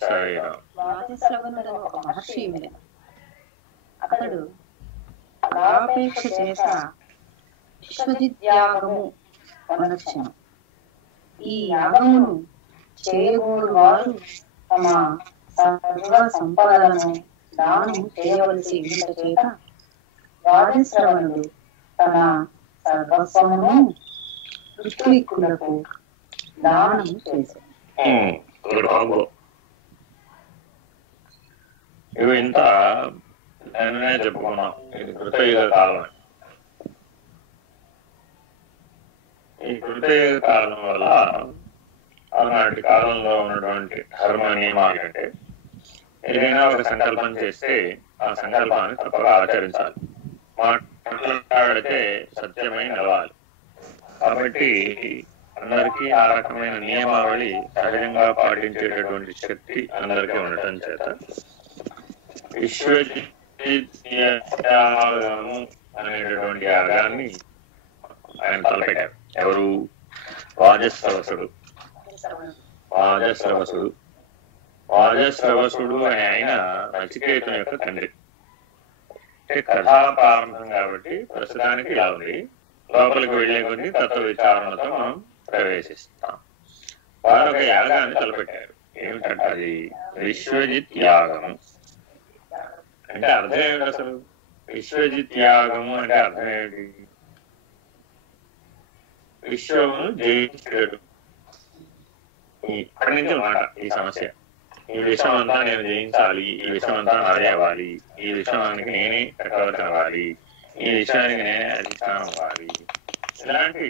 సాయిరామ్. వాదిశ్రవణుడు ఒక మహర్షి ఉండెను. అతడు ఫలాపేక్ష చేత విశ్వజిత్యాగము అనొచ్చెను. ఈ యాగమును చేయగోరు వారు తమ సర్వ సంపదలను దానం చేయవలసి ఉండుట చేత వాదిశ్రవణుడు తన సర్వస్వమును ఋత్విక్కులకు దానం చేశాడు. ఇవి ఇంత నేనే చెప్పుకున్నాం. ఇది కృతయుగ కాలం. ఈ కృతయుగ కాలం వల్ల ఆనాటి కాలంలో ఉన్నటువంటి ధర్మ నియమాలు అంటే ఏదైనా ఒక సంకల్పం చేస్తే ఆ సంకల్పాన్ని తప్పగా ఆచరించాలి. మాట్లాడితే సత్యమై నిలవాలి. కాబట్టి అందరికీ ఆ రకమైన నియమావళి సహజంగా పాటించేటటువంటి శక్తి అందరికీ ఉండటం చేత విశ్వజిత్యాగము అనేటటువంటి యాగాన్ని ఆయన తలపెట్టారు. ఎవరు? వాజస్రవసుడు అనే ఆయన నచికేతుని యొక్క తండ్రి. అంటే కథా ప్రారంభం కాబట్టి ప్రస్తుతానికి ఇలా ఉంది. లోపలికి వెళ్లే కొద్దీ తత్వ విచారణతో మనం ప్రవేశిస్తాం. వారు ఒక యాగాన్ని తలపెట్టారు. ఏమిటంటే అది విశ్వజిత్ యాగము. అంటే అర్థం ఏమిటి అసలు? విశ్వజిత్ యాగము అంటే అర్థం ఏమిటి? విశ్వమును జయించేడు. ఇక్కడి నుంచి మాట ఈ సమస్య. ఈ విషయం అంతా నేను జయించాలి, ఈ విషయం అంతా నాదే అవ్వాలి, ఈ విషయానికి నేనే చక్రవర్తి అవ్వాలి, ఈ విషయానికి నేనే అధిష్టానం అవ్వాలి. ఇలాంటి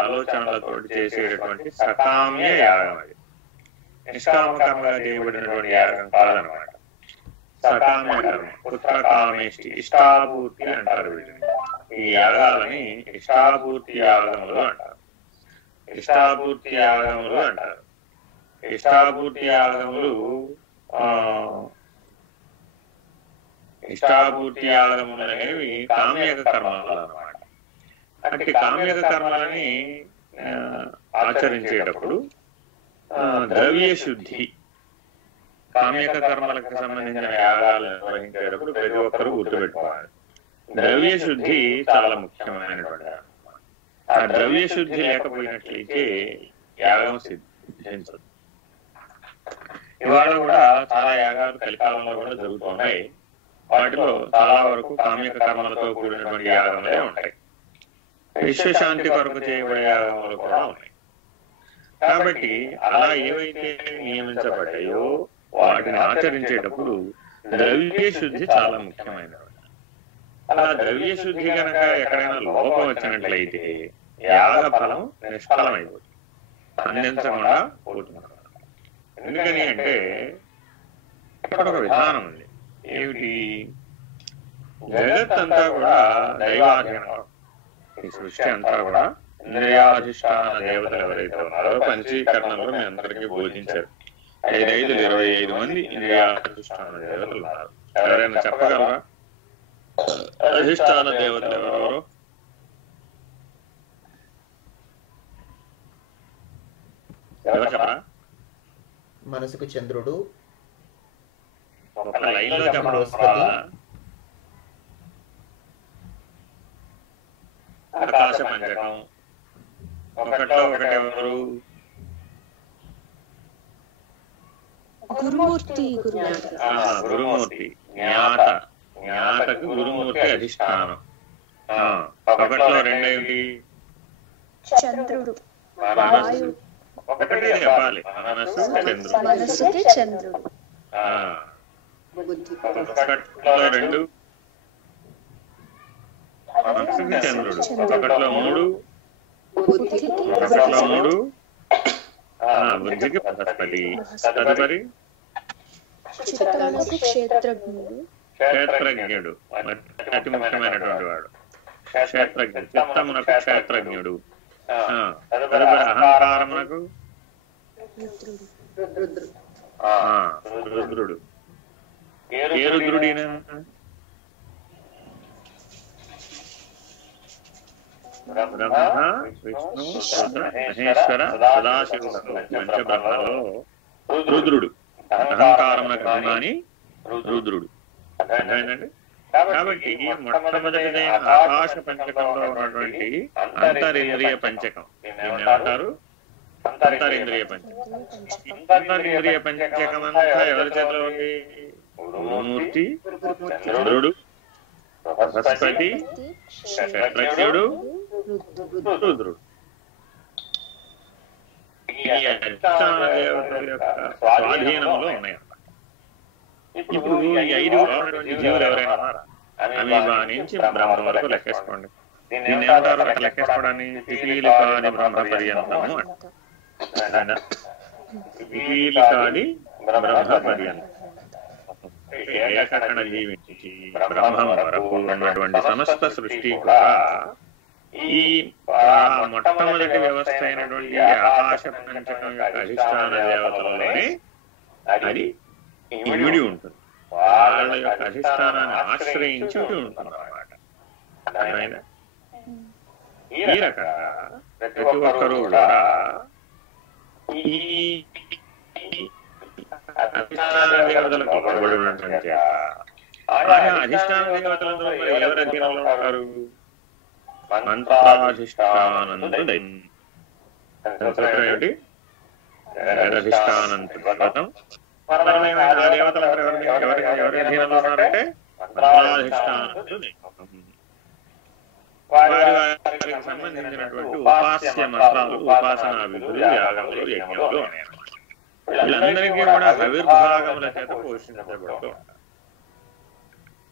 ఆలోచనలతో చేసేటటువంటి సకామ్య యాగం. అది నిష్కామకంగా చేయబడినటువంటి యాగం కాదనమాట. సకామ్య కర్మ, పుత్రకామేష్టి, ఇష్టాపూర్తి అంటారు వీటిని. ఈ యాగాలని ఇష్టాపూర్తి యాగములు అంటారు. ఇష్టాపూర్తి యాగములు అనేవి కామ్యక కర్మలు అన్నమాట. అంటే కామ్యక కర్మలని ఆచరించేటప్పుడు ద్రవ్య శుద్ధి, కామ్యక కర్మలకు సంబంధించిన యాగాలు నిర్వహించేటప్పుడు ప్రతి ఒక్కరూ గుర్తుపెట్టుకోవాలి. ద్రవ్య శుద్ధి చాలా ముఖ్యమైనటువంటి. ఆ ద్రవ్య శుద్ధి లేకపోయినట్లయితే యాగం సిద్ధించదు. ఇవాళ కూడా చాలా యాగాలు కలికాలంలో కూడా జరుగుతున్నాయి. వాటిలో చాలా వరకు కామ్యక కర్మలతో కూడినటువంటి యాగములే ఉంటాయి. విశ్వశాంతి కొరకు చేయబడే యాగములు కూడా ఉన్నాయి. కాబట్టి అలా ఏవైతే నియమించబడ్డాయో వాటిని ఆచరించేటప్పుడు ద్రవ్య శుద్ధి చాలా ముఖ్యమైనది. అలా ద్రవ్య శుద్ధి కనుక ఎక్కడైనా లోపం వచ్చినట్లయితే యాగ ఫలం నిష్ఫలమైపోతుంది, అందించకుండా పోతుంది. ఎందుకని అంటే ఇక్కడ ఒక విధానం ఉంది. ఏమిటి? జగత్ అంతా కూడా దైవాధీనం. ఈ సృష్టి అంతా కూడా ఇంద్రియాధిష్టాన దేవతలు ఎవరైతే ఉన్నారో పంచీకరణలో మీ అందరికీ బోధించారు. 25 మంది ఇంద్రియాధిష్టాన దేవతలు ఉన్నారు. ఎవరైనా చెప్పగలరా అధిష్టాన దేవతలు ఎవరెవరు? ఎవరు చెప్పరా? మనసుకు చంద్రుడు, ఒక లైన్ లో చెప్పడం. ఆకాశ పంచకం. ఒకటో ఒకటెవరు? గురుమూర్తి. గురుమూర్తి. జ్ఞాతకు గురుమూర్తి అధిష్టానం. ఒకటిలో రెండేమిటి? చంద్రుడు. ఒకటి చెప్పాలి. మనస్సుకి చంద్రుడు. ఒకటిలో రెండు మనసుకి చంద్రుడు. ఒకటిలో మూడు బుద్ధికి బృహస్పతి. తదుపరి క్షేత్రజ్ఞుడు, అతి ముఖ్యమైనటువంటి వాడు. క్షేత్రజ్ఞుడు. చిత్తమునకు క్షేత్రజ్ఞుడు. తదుపరి అహంకారమునకు రుద్రుడు. ఏ రుద్రుడినా? బ్రహ్మ, విష్ణు, రుద్ర, మహేశ్వర, సదాశివుడు. పంచబ్రహ్మలో రుద్రుడు. అహంకారమునకు అభిమాని రుద్రుడు. అర్థమైందండి? కాబట్టి మొట్టమొదటిదైన ఆకాశ పంచకంలో ఉన్నటువంటి అంతరింద్రియ పంచకం దీన్ని ఏమంటారు? అంతరింద్రియ పంచకం. అంతరింద్రియ పంచకం అంతా ఎవరి చేతిలో ఉంది? గురుమూర్తి, చంద్రుడు, బృహస్పతి, క్షత్రజ్ఞుడు, రుద్రుడు. ఈ అధిష్టాన దేవతల యొక్క స్వాధీనంలో ఉన్నాయి. ఇప్పుడు ఈ 5 జీవులు ఎవరైనా ఉన్నారా? అమీబా నుంచి బ్రహ్మ వరకు లెక్కేసుకోండి. దీన్ని ఏమంటారు? అట్లా లెక్కేసుకోవడాన్ని పిపీలికాది బ్రహ్మ పర్యంతము అంటారు. పిపీలికాది బ్రహ్మ పర్యంతం. ఏకకణ జీవించి బ్రహ్మం వరకు ఉన్నటువంటి సమస్త సృష్టి కూడా ఈ మొట్టమొదటి వ్యవస్థ అయినటువంటి ఆకాశ పంచకం యొక్క అధిష్టాన దేవతలలోనే అది ఇమిడి ఉంటుంది. వాళ్ళ యొక్క అధిష్టానాన్ని ఆశ్రయించి ఉంటుంది అన్నమాట. అర్థమైందా? ఈ రకంగా ప్రతి ఒక్కరూ కూడా ఈ అధిష్టాన దేవతలకు లోబడి ఉన్నటువంటి ఆయా అధిష్టాన దేవతలందరూ ఎవరి అధీనంలో ఉంటారు? మంత్రాధిష్టానంద ఏమిటి? అధిష్టానంతం. ఆ దేవతలందరూ ఎవరి అధీనంలో ఉన్నారంటే మంత్రాధిష్టానంద. వారికి సంబంధించినటువంటి ఉపాస్య మంత్రాలు, ఉపాసనా విధులు, యాగములు, యజ్ఞములు ఉన్నాయి. వీళ్ళందరికీ కూడా హవిర్భాగముల చేత పోషించబడుతూ ఉంటారు.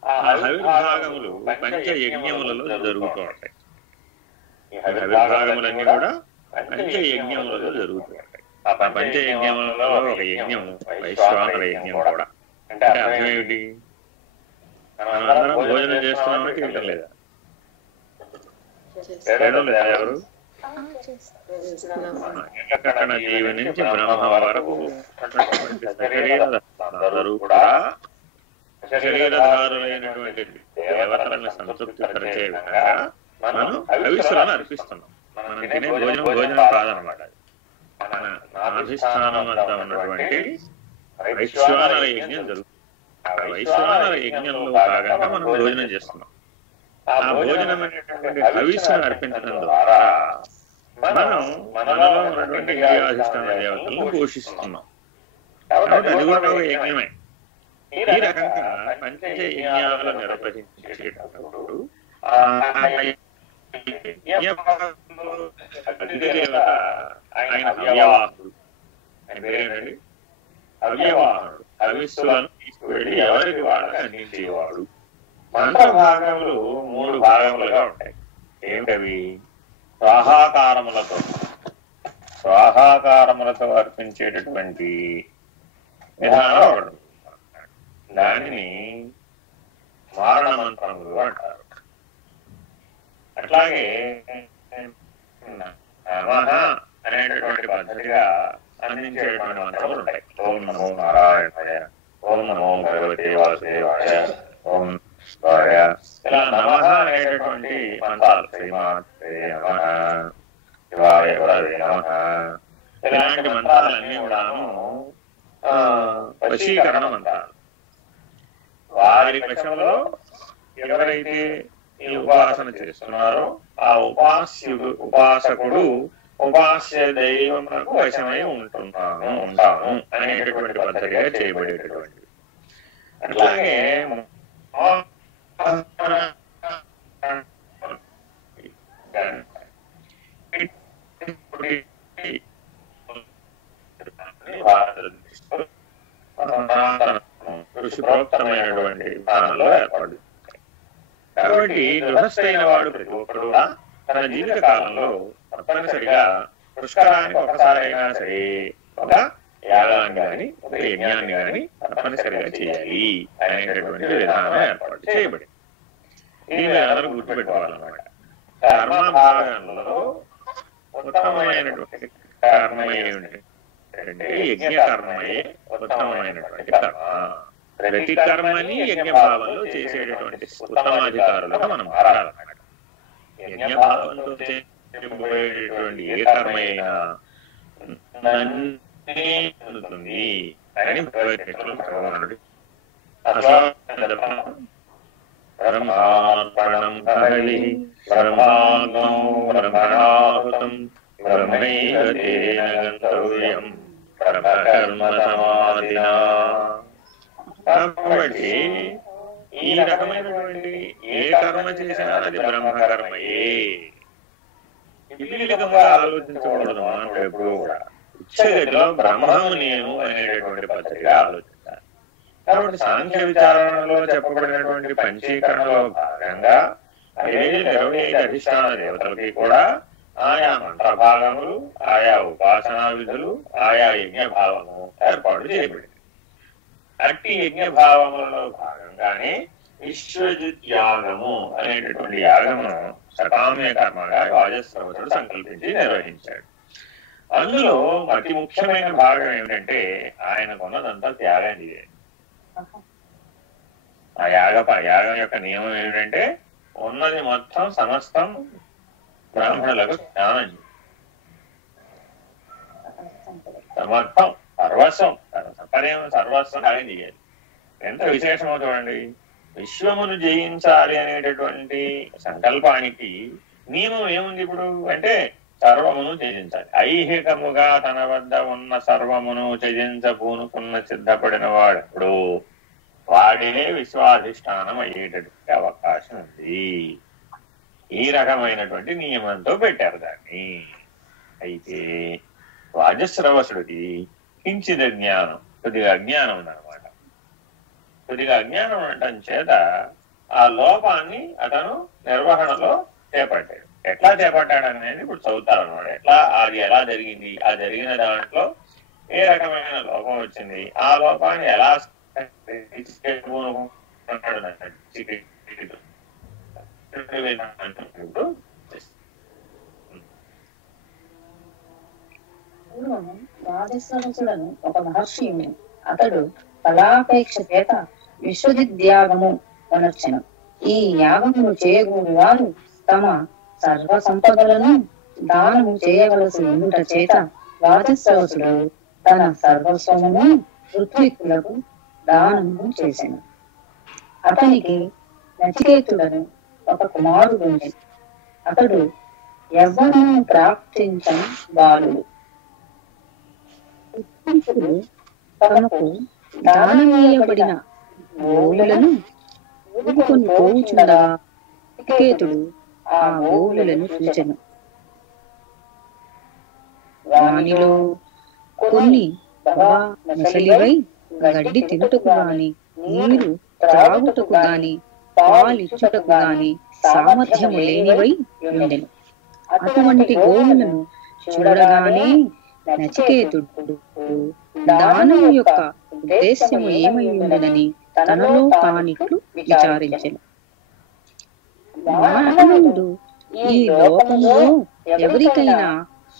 ఆ హవిర్భాగములు పంచ యజ్ఞములలో జరుగుతూ ఉంటాయి. హవిర్భాగములన్నీ కూడా పంచ యజ్ఞములలో జరుగుతూ ఉంటాయి. ఆ పంచ యజ్ఞములలో ఒక యజ్ఞం వైశ్వానర యజ్ఞం కూడా. అంటే అర్థం ఏమిటి? మనందరం భోజనం చేస్తున్నామని తినటం లేదా? చేయడం లేదా? ఎవరు? ఏకకణ జీవి నుంచి బ్రహ్మ వరకు శరీరధారులు కూడా శరీరధారులైనటువంటి దేవతలను సంతృప్తి పరిచే విధంగా మనం హవిస్సులను అర్పిస్తున్నాం. మనం తినే భోజనం కాదనమాట. మన అధిష్టానం వద్ద ఉన్నటువంటి వైశ్వానర యజ్ఞం జరుగుతుంది. ఆ వైశ్వానర యజ్ఞంలో భాగంగా మనం భోజనం చేస్తున్నాం. ఆ భోజనం అనేటువంటి హవిస్సును అర్పించడం ద్వారా మనం మనలో ఉన్నటువంటి ఇంద్రియాధిష్టాన దేవతలను పోషిస్తున్నాం. కాబట్టి అది కూడా ఒక యజ్ఞమే. ఈ రకంగా పంచ యజ్ఞాలను నిర్వహించేటప్పుడు అధిదేవత ఆయన అవ్యవాహుడు. ఆయన పేరేంటండి? అవ్యవాహుడు. హవిస్సులను తీసుకువెళ్ళి ఎవరికి వాళ్ళకి అందించేవాడు. మంత్ర భాగములు 3 భాగములుగా ఉంటాయి. ఏమిటవి? స్వాహాకారములతో అర్పించేటటువంటి విధానం ఒకటి. దానిని మారణ మంత్రములు అంటారు. అట్లాగే నమః అనేటటువంటి పద్ధతిగా అందించేటువంటి మంత్రములు ఉంటాయి. ఓం నమో నారాయణాయ, ఓం నమో భగవతే వాసుదేవాయ, ఓం శివాయ. ఇలా నమః అనేటటువంటి మంత్రాలు, శ్రీమాత్రే నమః, శివాయ నమః, ఇలాంటి మంత్రాలన్నీ కూడాను వశీకరణ మంత్రాలు. వారి పక్షంలో ఎవరైతే ఈ ఉపాసన చేస్తున్నారో ఆ ఉపాసకుడు ఉపాస్య దైవమునకు వశమై ఉంటాను అనేటటువంటి పద్ధతిగా చేయబడేటటువంటి. అట్లాగే ఋషిప్రోక్తమైనటువంటి విధానంలో ఏర్పడు. కాబట్టి గృహస్థైన వాడు ప్రతి ఒక్కడు తన జీవిత కాలంలో తప్పనిసరిగా పుష్కరానికి ఒకసారి అయినా సరే ఒక యాగాన్ని గాని ఒక యజ్ఞాన్ని గాని తప్పనిసరిగా చేయాలి అనేటటువంటి విధానం ఏర్పాటు చేయబడి. దీన్ని అందరూ గుర్తుపెట్టుకోవాలన్నమాట. కర్మ భాగంలో ఉత్తమమైనటువంటి కర్మ ఏమిటి అంటే యజ్ఞ కర్మయే ఉత్తమమైనటువంటి కర్మ. ప్రతి కర్మని యజ్ఞ భావంలో చేసేటటువంటి ఉత్తమాధికారులుగా మనం మారాలన్నమాట. యజ్ఞ భావంలో చేసేటటువంటి ఏ కర్మ అయినా నన్నే అందుతుంది అని భగవద్గీతలో భగవానుడు అసలు బ్రహ్మార్పణం బలి బ్రహ్మాగ్నో బ్రహ్మణాహుతం బ్రహ్మైవ తేన గంతవ్యం బ్రహ్మకర్మ సమాధినా. కాబట్టి ఈ రకమైనటువంటి ఏ కర్మ చేసినా అది బ్రహ్మకర్మయే. విపరీతంగా ఆలోచించకూడదు మానవుడు ఎప్పుడూ కూడా. ఉచ్చగతిలో బ్రహ్మము నేను అనేటటువంటి పద్ధతిగా ఆలోచించాలి. కాబట్టి సాంఖ్య విచారణలో చెప్పబడినటువంటి పంచీకరణలో భాగంగా 25 అధిష్టాన దేవతలకి కూడా ఆయా మంత్రభాగములు, ఆయా ఉపాసనా విధులు, ఆయా యజ్ఞ భావము ఏర్పాటు చేయబడింది. అట్టి యజ్ఞ భావములలో భాగంగానే విశ్వజిత్ యాగము అనేటటువంటి యాగమును సకామ్య కర్మగా వాజస్రవసుడు సంకల్పించి నిర్వహించాడు. అందులో అతి ముఖ్యమైన భాగం ఏమిటంటే ఆయనకున్నదంతా త్యాగం చేయాలి. ఆ యాగం యొక్క నియమం ఏమిటంటే ఉన్నది మొత్తం సమస్తం బ్రాహ్మణులకు జ్ఞానం, సమర్థం సర్వస్వం సర్వస్వం త్యాగం చేయాలి. ఎంత విశేషమో చూడండి. విశ్వమును జయించాలి అనేటటువంటి సంకల్పానికి నియమం ఏముంది ఇప్పుడు అంటే సర్వమును త్యజించాలి. ఐహికముగా తన వద్ద ఉన్న సర్వమును త్యజించబూనుకున్న సిద్ధపడిన వాడెప్పుడు వాడినే విశ్వాధిష్టానం అయ్యేటటువంటి అవకాశం ఉంది. ఈ రకమైనటువంటి నియమంతో పెట్టారు దాన్ని. అయితే వాజస్రవసుడికి కించిత్ జ్ఞానం, కొద్దిగా అజ్ఞానం ఉందన్నమాట. కొద్దిగా అజ్ఞానం ఉండటం చేత ఆ లోపాన్ని అతను నిర్వహణలో చేపట్టాడు. ఎట్లా చేపట్టాడు అనేది ఇప్పుడు చదువుతారన్నమాట. అది ఎలా జరిగింది, ఆ జరిగిన దాంట్లో ఏ రకమైన లోపం వచ్చింది, ఆ లోపాన్ని ఎలా రాజస్వరసుడను ఒక మహర్షి. అతడు ఫలాపేక్ష చేత విశ్వజిద్యాగము వనర్చెను. ఈ యాగమును చేయగూడి వారు తమ సర్వ సంపదలను దానము చేయవలసి ఉండుట చేత రాజస్రవసుడు తన సర్వస్వమును ఋత్విక్కులకు దానము చేసెను. అతనికి నచికేతుడను ఒక కుమారుడు. అతడు ఎవ్వరూ ప్రాప్తించని బాలుడు. తనకు దానమీయబడిన గోవులను ఊరుకొని పోవుచుండగా నచికేతుడు ఆ గోవులను చూచెను. వానిలో కొన్ని ముసలివై గడ్డి తినుటకు గాని, నీరు త్రాగుటకు గాని, పాలిచ్చుటకు గాని సామర్థ్యము లేనివై ఉండెను. అటువంటి గోవులను చూడగానే నచికేతుడు దానము యొక్క ఉద్దేశ్యము ఏమై ఉండదని తనలో తానిట్లు విచారించెను. మానవుడు ఈ లోకములో ఎవరికైనా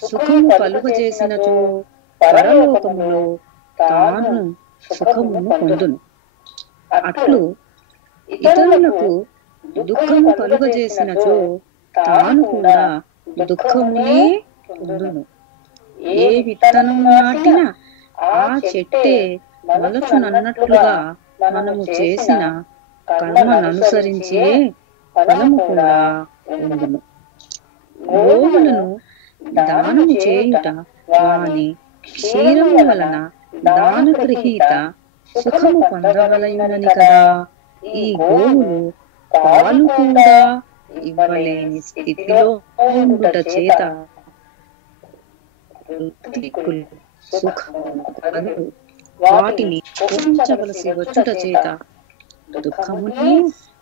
సుఖము కలుగజేసినచో పరలోకములో తాను సుఖమును పొందును. అట్లు ఇతరులకు దుఃఖము కలుగజేసినచో తాను కూడా దుఃఖమునే పొందును. ఏ విత్తనం నాటినా ఆ చెట్టే మొలచునన్నట్లుగా మనము చేసిన కర్మననుసరించే ఫలము కూడా ఉండును. గోవులను దానము చేయుట వాని క్షీరము వలన దానగృహీత సుఖము పొందవలయునని కదా. ఈ గోవులు పాలు కూడా ఇవ్వలేని స్థితిలో ఉండుట చేత సుఖము వాటిని పూజించవలసి వచ్చుట చేత దుఃఖమునే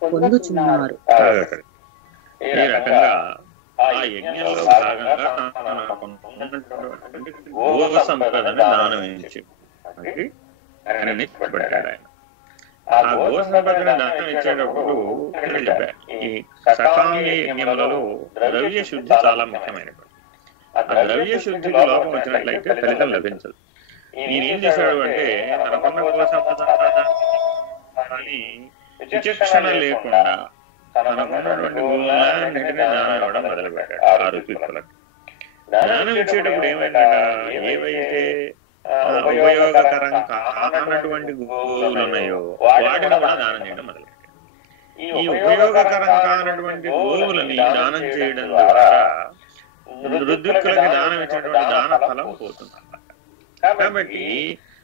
పొందుచున్నారు. ఈ రకంగా ఆ యజ్ఞంలో భాగంగా గోవ సంపదను దానం ఇచ్చాడు ఆయన. ఆ గో సంపదను దానం ఇచ్చేటప్పుడు చెప్పారు, ఈ సకామ్య యజ్ఞములలో ద్రవ్య శుద్ధి చాలా ముఖ్యమైనటువంటి. ఆ ద్రవ్య శుద్ధికి లోపం వచ్చినట్లయితే ఫలితం లభించదు. నేనేం చేశాడు అంటే తనకున్న గో సంపద విచక్షణ లేకుండా తనకున్నటువంటి గోవులన్నింటినీ దానం ఇవ్వడం మొదలుపెట్టాడు. 6 ఋత్విక్కులకు దానం ఇచ్చేటప్పుడు ఏమైందట, ఏవైతే ఉపయోగకరం కానటువంటి గోవులు ఉన్నాయో వాటిని కూడా దానం చేయడం మొదలెట్టాడు. ఈ ఉపయోగకరం కానటువంటి గోవులని దానం చేయడం ద్వారా ఋద్విక్కులకి దానం ఇచ్చినటువంటి దాన ఫలం పోతుంది. కాబట్టి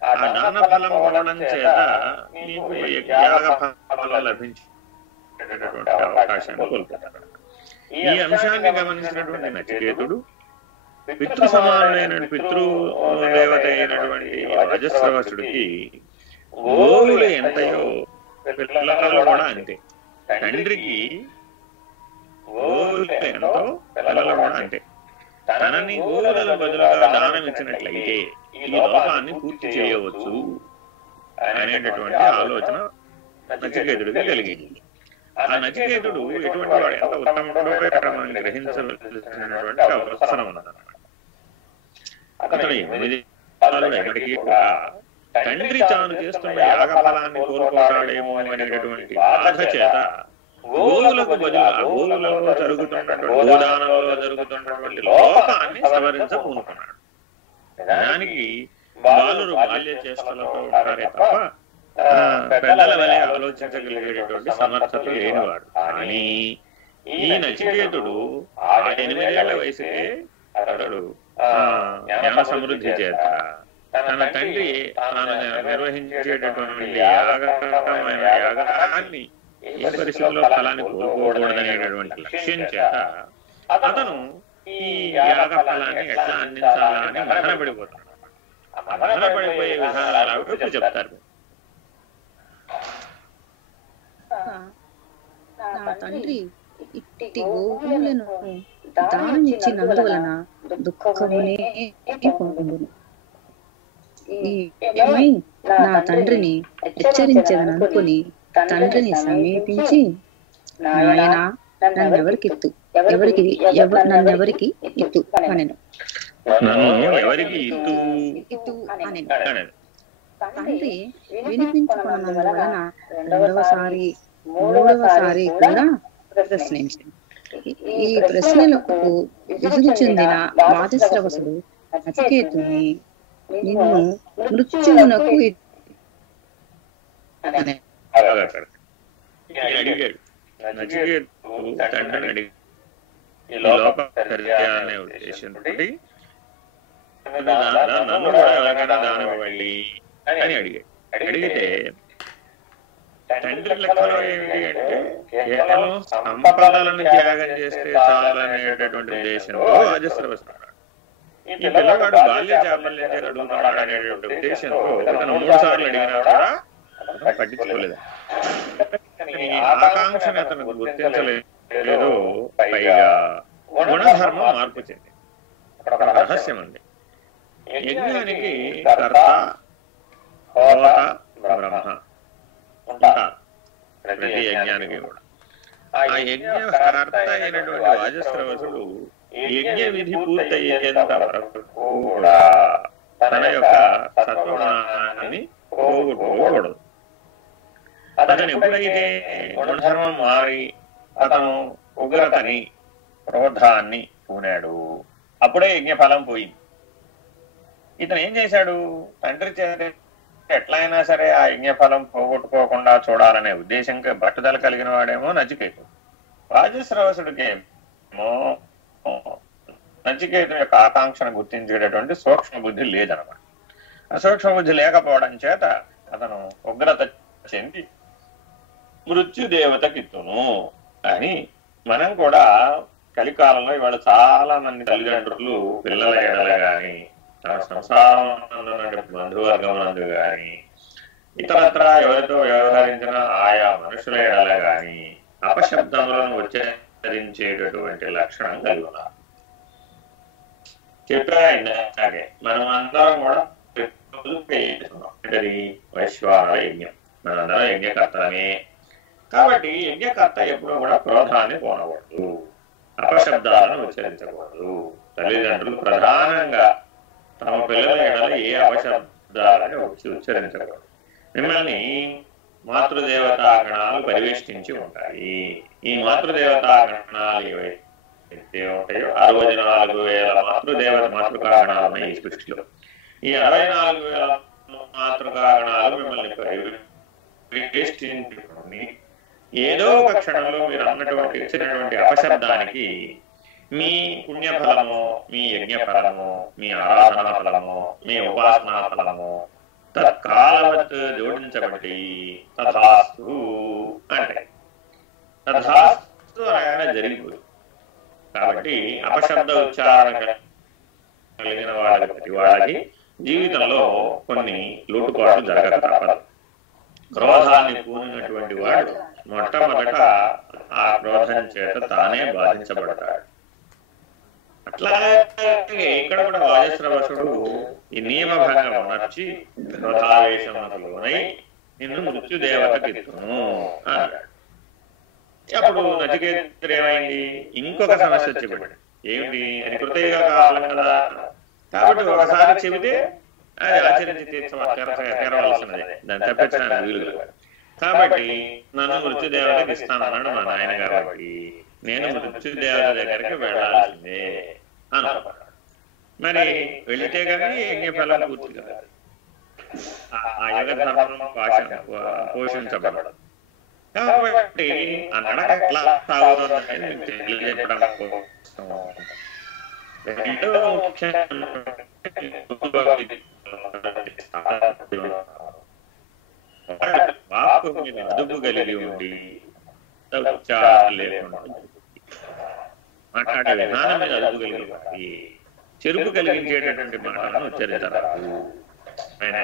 ఆ దాన ఫలం పోవడం చేత నీకు యాగ ఫలం లభించేటటువంటి అవకాశాన్ని కోల్పోతాడు. ఈ అంశాన్ని గమనించినటువంటి నచికేతుడు పితృ సమానుడైన పితృదేవత అయినటువంటి రాజశ్రవసుడికి గోవులు ఎంతయో పిల్లలు కూడా అంతే, తండ్రికి గోవులు ఎంతో పిల్లలు కూడా అంతే. తనని గోవుల బదులుగా దానం ఇచ్చినట్లయితే ఈ లోకాన్ని పూర్తి చేయవచ్చు అనేటటువంటి ఆలోచన నచికేతుడికి కలిగింది. ఆ నచికేతుడు ఎటువంటి వాడు, ఎంత ఉత్తముడో ఇక్కడ మనం గ్రహించవలసినటువంటి అవసరం ఉన్నదన్నమాట. అతడు ఎప్పటికీ కూడా తండ్రి తాను చేస్తున్న యాగ ఫలాన్ని కోల్పోతాడేమో అనేటటువంటి బాధ చేత గోవులకు బదులుగా గోవులలో జరుగుతున్నటువంటి గోదానంలో జరుగుతున్నటువంటి లోకాన్ని సవరించకూనుకున్నాడు. దానికి బాలురు బాల్య చేష్టలతో ఉంటారే తప్ప పెద్దల వలె ఆలోచించగలిగేటటువంటి సమర్థత లేనివాడు. కానీ ఈ నచికేతుడు ఆ 8 ఏళ్ల వయసుకే అతడు జ్ఞాన సమృద్ధి చేత తన తండ్రి తాను నిర్వహించేటటువంటి యాగకరమైన యాగాన్ని ఏ పరిస్థితుల్లో ఫలాన్ని కోల్పోకూడదనేటటువంటి లక్ష్యం చేత అతను ఈ యాగ ఫలాన్ని ఎట్లా అందించాలా అని మదన పడిపోతున్నాడు. మదన పడిపోయే విధానాలు ఇప్పుడు చెప్తారు. నా తండ్రి ఇట్టి గోవులను దానం ఇచ్చినందువలన దుఃఖమునే పొందును. ఏమై నా తండ్రిని హెచ్చరించదననుకుని తండ్రిని సమీపించి, నాయనా నన్నెవరికి ఇత్తు అనెను. తండ్రి వినిపించుకున్నందువలన మూడవసారి కూడా ప్రశ్నించాడు. ఈ ప్రశ్నలకు విసుగు చెందిన వాజశ్రవసుడు నచికేతుని, నిన్ను మృత్యువునకు నన్ను కూడా ఎవరికైనా దానం ఇవ్వండి అని అడిగాడు. అడిగితే తండ్రి లెక్కలో ఏమిటి అంటే కేవలం సంపదలను త్యాగం చేస్తే చాలనేటటువంటి ఉద్దేశంలో రాజశ్రవసుడు. ఈ పిల్లవాడు బాల్య చాపల్యం అడుగుతున్నాడు అనేటువంటి ఉద్దేశంతో అతను 3 సార్లు అడిగినా కూడా పట్టించుకోలేదు. ఆకాంక్షని అతను గుర్తించలేదు. పైగా గుణధర్మం మార్పు చెంది ఒక రహస్యం ఉంది. యజ్ఞానికి కర్త, హోత, బ్రహ్మ ఉంటారు ప్రతి యజ్ఞానికి కూడా. ఆ యజ్ఞ కర్త అయినటువంటి వాజశ్రవసుడు యజ్ఞ విధి పూర్తయ్యేంత వరకు కూడా తన యొక్క సత్వగుణాన్ని పోగొట్టుకోకూడదు. అతను ఎప్పుడైతే గుణధర్మం మారి అతను ఉగ్రతని, క్రోధాన్ని పూనాడు, అప్పుడే యజ్ఞ ఫలం పోయింది. ఇతను ఏం చేశాడు? తండ్రి చేత ఎట్లయినా సరే ఆ యజ్ఞఫలం పోగొట్టుకోకుండా చూడాలనే ఉద్దేశంగా పట్టుదల కలిగిన వాడేమో నచికేతుడు. రాజశ్రవసుడికేమో నచికేతుడి యొక్క ఆకాంక్షను గుర్తించేటటువంటి సూక్ష్మ బుద్ధి లేదనమాట. ఆ సూక్ష్మ బుద్ధి లేకపోవడం చేత అతను ఉగ్రత చెంది మృత్యుదేవతకిత్తును అని. మనం కూడా కలికాలంలో ఇవాళ చాలా మంది తల్లిదండ్రులు పిల్లల ఎడల గాని, తన సంసారం బంధువర్గం నందు గాని, ఇతరత్ర ఎవరితో వ్యవహరించిన ఆయా మనుషుల ఎడల గాని అపశబ్దములను ఉచ్చరించేటటువంటి లక్షణం కలిగి ఉన్నారు. చెప్పాగే మనం అందరం కూడా వైశ్వాన యజ్ఞం, మనందరం యజ్ఞకర్తలమే. కాబట్టి యజ్ఞకర్త ఎప్పుడూ కూడా క్రోధాన్ని పోనకూడదు, అపశబ్దాలను ఉచ్చరించకూడదు. తల్లిదండ్రులు ప్రధానంగా తమ పిల్లల ఎడల ఏ అపశబ్దాలను ఉచ్చరించకూడదు. మిమ్మల్ని మాతృదేవతాగణాలు పరివేష్టించి ఉంటాయి. ఈ మాతృదేవతాగణాలు ఏవైతే ఉంటాయో 64,000 మాతృకాగణాలు ఉన్నాయి ఈ సృష్టిలో. ఈ ఈ 64,000 మాతృకాగణాలు మిమ్మల్ని పరివేష్టించుకొని ఏదో ఒక క్షణంలో మీరు అన్నటువంటి ఇచ్చినటువంటి అపశబ్దానికి మీ పుణ్యఫలము, మీ యజ్ఞఫలము, మీ ఆరాధనా ఫలము, మీ ఉపాసనా ఫలము తత్కాలవత్ జోడించబడి తథాస్తు అంటే తథాస్తు అనగానే జరిగిపోయి. కాబట్టి అపశబ్ద ఉచ్చారణ కలిగిన వాళ్ళకి జీవితంలో కొన్ని లోటుపాట్లు జరగక తప్పదు. క్రోధాన్ని పూనినటువంటి వాడు మొట్టమొదట ఆ క్రోధం చేత తానే బాధించబడతాడు. అట్లాగే ఇక్కడ కూడా వాజశ్రవసుడు ఈ నియమభంగం ఉనర్చి క్రోధావేశమునకు లోనై నిన్ను మృత్యుదేవతకి ఇత్తును అన్నాడు. అప్పుడు నచికేతుడు ఏమైంది, ఇంకొక సమస్య వచ్చి పడింది. ఏమిటి, అది కృతయుగ కాలం కదా, కాబట్టి ఒకసారి చెబితే అది ఆచరించి తీరవలసినదే, దాన్ని తప్పించడానికి వీలు కాదు. కాబట్టి నన్ను మృత్యుదేవతకి ఇస్తానన్నాడు మా నాయన, కాబట్టి నేను మృత్యుదేవత దగ్గరికి వెళ్లాల్సిందే అనుకున్నాడు. మరి వెళితే కానీ యజ్ఞఫలం పూర్తి కాదు, ఆ యుగ ధర్మం పోషించబడదు. కాబట్టి ఆ నడక ఎట్లా సాగుతుందంటే మీకు తెలియజెప్పడం కోసం రెండవ వాక్కు మీద అదుపు కలిగి ఉండి లేకుండా మాట్లాడే విధానం మీద అదుపు కలిగి ఉండి చెరుపు కలిగించేటటువంటి మాటలను ఉచ్చరించరాదు. ఆయన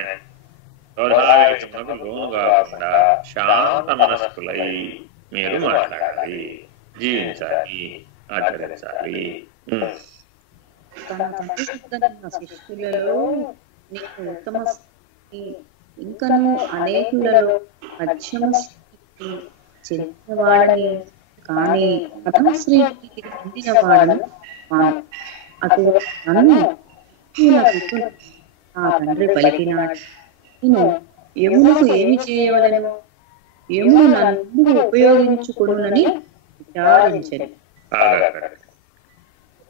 క్రోధావేశమునకు లోను కాకుండా శాంత మనస్కులై మీరు మాట్లాడాలి, జీవించాలి, ఆచరించాలి. శిష్యులలో నీకు ఉత్తమ ఇంకను అనేకులలో మధ్యమ స్థితికి చెందినవాడని కానీ పదశ్రేణికి చెందిన వాడను అటు నన్ను ఆ తండ్రి పలికినాడు. నేను యమునకు ఏమి చేయవలను, యమును నన్ను ఉపయోగించుకొనునని విచారించను.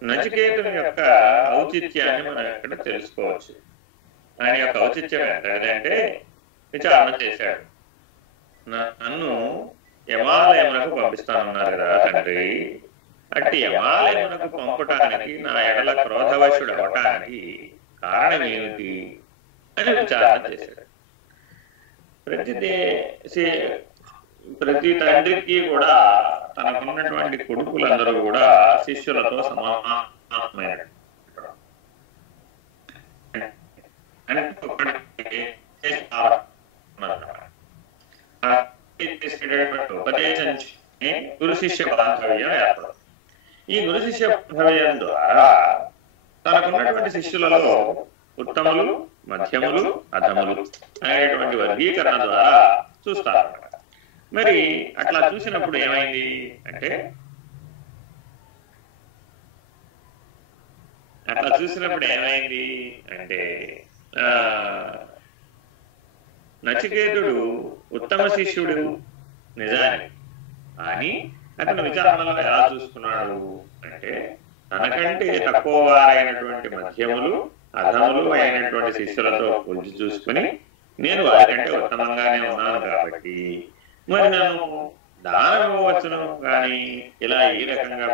నచికేతుని యొక్క ఔచిత్యాన్ని మనం ఇక్కడ తెలుసుకోవచ్చు. ఆయన యొక్క ఔచిత్యం ఏంటంటే విచారణ చేశాడు. నన్ను యమాలయమునకు పంపిస్తానన్నారు కదా తండ్రి, అట్టి యమాలయమునకు పంపటానికి నా ఎడల క్రోధవశుడు అవటానికి కారణం ఏమిటి అని విచారణ చేశాడు. ప్రతి తండ్రికి కూడా తనకున్నటువంటి కొడుకులందరూ కూడా శిష్యులతో సమానమైన ఉపదేశం గురు శిష్య బాంధవ్యం ఏర్పడదు. ఈ గురు శిష్య బాంధవ్యం ద్వారా తనకున్నటువంటి శిష్యులలో ఉత్తములు, మధ్యములు, అధములు అనేటువంటి వర్గీకరణ ద్వారా చూస్తారు. మరి అట్లా చూసినప్పుడు ఏమైంది అంటే నచికేతుడు ఉత్తమ శిష్యుడు నిజాన్ని, కానీ అతను విచారణలో ఎలా చూసుకున్నాడు అంటే తనకంటే తక్కువ వారైనటువంటి మధ్యములు, అధములు అయినటువంటి శిష్యులతో పోల్చి చూసుకుని నేను వారికంటే ఉత్తమంగానే ఉన్నాను కాబట్టి మరి నన్ను దానం ఇవ్వవచ్చును, కానీ ఇలా ఈ రకంగా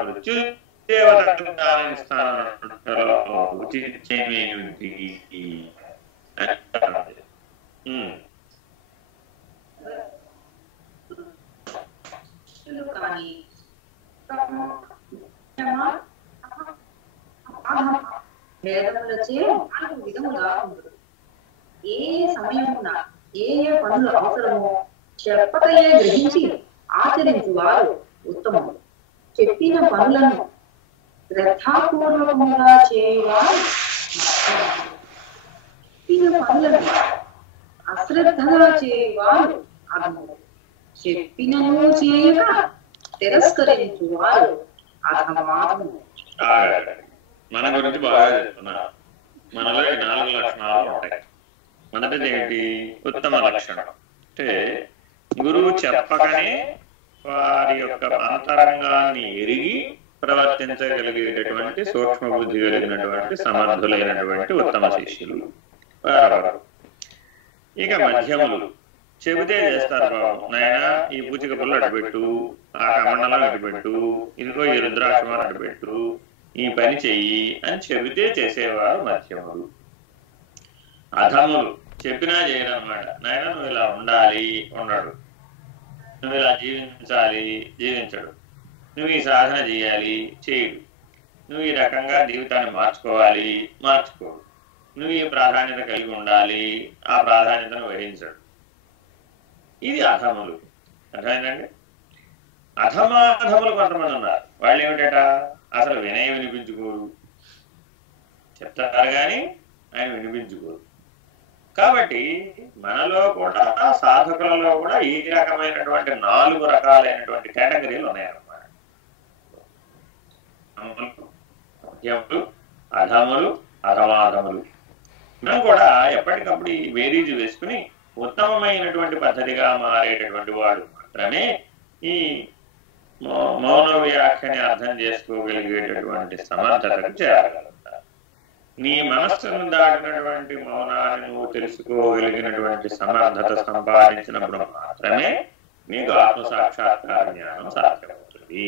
ఏ సమయమున ఏ పనులు అవసరమో చెప్పకయే గ్రహించి ఆచరించు వారు ఉత్తమము. చెప్పిన పనులను శ్రద్ధాపూర్వకంగా చేయవారు, చెప్పిన పనులను అశ్రద్ధగా చేయవారు అధములు. చెప్పినను చేయక తిరస్కరించు వారు అధమాధములు. మన గురించి బాగా చెప్తున్నారు. మనలో 4 లక్షణాలు ఉంటాయి. మొదటిది ఏంటి? ఉత్తమ లక్షణం. అంటే గురువు చెప్పకనే వారి యొక్క అంతరంగాన్ని ఎరిగి ప్రవర్తించగలిగేటటువంటి సూక్ష్మ బుద్ధి కలిగినటువంటి సమర్థులైనటువంటి ఉత్తమ శిష్యులు. వేరొకరు. ఇక మధ్యములు చెబితే చేస్తారు బాబు, నాయన ఈ పూచిక పుల్ల అడ్డుపెట్టు, ఆ కమండలం అడ్డుపెట్టు, ఇదిగో ఈ రుద్రాక్షమాలు అడ్డుపెట్టు, ఈ పని చెయ్యి అని చెబితే చేసేవారు మధ్యములు. అధములు చెప్పినా చేయనమాట, నాయన నువ్వు ఇలా ఉండాలి ఉండడు, నువ్వు ఇలా జీవించాలి జీవించడు, నువ్వు ఈ సాధన చేయాలి చేయడు, నువ్వు ఈ రకంగా జీవితాన్ని మార్చుకోవాలి మార్చుకోడు, నువ్వు ఈ ప్రాధాన్యత కలిగి ఉండాలి ఆ ప్రాధాన్యతను వహించడు. ఇది అధములు. అర్థమైందండి? అధమాధములు కొంతమంది ఉన్నారు. వాళ్ళు ఏమిటట, అసలు వినయం వినిపించుకోరు, చెప్తారు కానీ ఆయన వినిపించుకోరు. కాబట్టి మనలో కూడా సాధకులలో కూడా ఈ రకమైనటువంటి 4 రకాలైనటువంటి కేటగిరీలు ఉన్నాయన్నమాట. మధ్యములు, అధములు, అధమాధములు. మనం కూడా ఎప్పటికప్పుడు ఈ వేరీజు వేసుకుని ఉత్తమమైనటువంటి పద్ధతిగా మారేటటువంటి వాడు మాత్రమే ఈ మౌన వ్యాఖ్యని అర్థం చేసుకోగలిగేటటువంటి సమర్థతకు చేరగలుగుతారు. నీ మనస్సును దాటినటువంటి మౌనాన్ని నువ్వు తెలుసుకోగలిగినటువంటి సమర్థత సంపాదించినప్పుడు మాత్రమే నీకు ఆత్మసాక్షాత్కార జ్ఞానం సాధ్యమవుతుంది.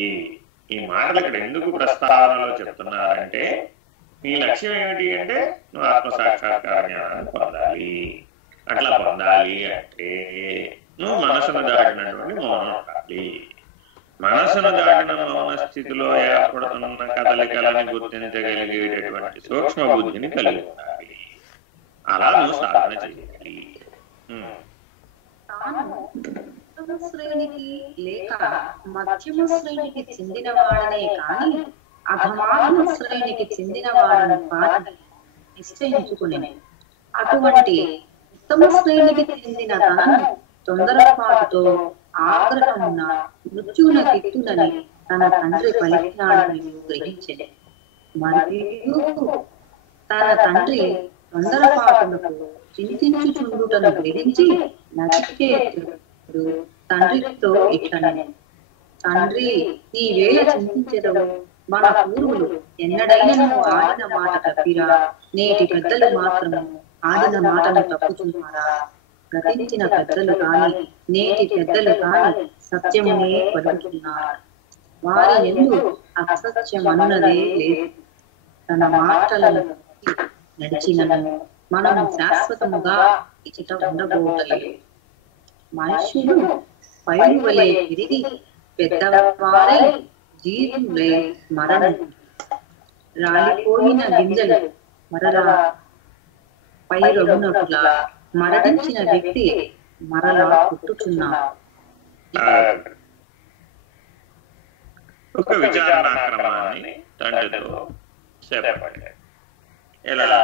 ఈ మాటలు ఇక్కడ ఎందుకు ప్రస్తావనలో చెప్తున్నారంటే, నీ లక్ష్యం ఏమిటి అంటే నువ్వు ఆత్మసాక్షాత్కార జ్ఞానాన్ని పొందాలి. అట్లా పొందాలి అంటే నువ్వు మనసును దాటినటువంటి మౌనం ఉండాలి. మనసును దాటిన మౌన స్థితిలో ఏర్పడుతున్న కదలికలని గుర్తించగలిగేటటువంటి సూక్ష్మ బుద్ధిని కలిగి ఉండాలి. అలా నువ్వు సాధన చేయాలి. శ్రేణికి లేక మధ్యమ శ్రేణికి చెందిన వాడనే కాని అధమాన శ్రేణికి చెందిన వాడని కాదని నిశ్చయించుకునే అటువంటి ఉత్తమ శ్రేణికి చెందిన తనను తొందరపాటుతో ఆగ్రహమున మృత్యువున తిట్టునని తన తండ్రి పలికినాడని గ్రహించలే. మరియు తన తండ్రి తొందరపాటులకు చింతించుచుండుటను గ్రహించి నచికేతుడు తండ్రితో ఇట్లనే, తండ్రి ఈ వేళ చింతించదవు, మన పూర్వులు ఎన్నడైనా ఆడిన మాట తప్పిరా, నేటి పెద్దలు మాత్రము ఆడిన మాటను తప్పుచున్నారా? గతించిన పెద్దలు కాని నేటి పెద్దలు కాని సత్యమునే పలుకుతున్నారు. వారి ఎందు అసత్యమన్నదే లేదు. తన మాటలను నడిచినను మనం శాశ్వతముగా ఇచ్చట ఉండబోతలేదు. మనుషులు పైరు వలె తిరిగి పెద్దవారై జీవులై మరణం, రాలిపోయిన గింజలు మరలా పైరొగునట్లా మరణించిన వ్యక్తి మరలా పుట్టుచున్నారు. ఒక విచారణాక్రమాన్ని తండ్రితో చేపట్టాడు. ఇలా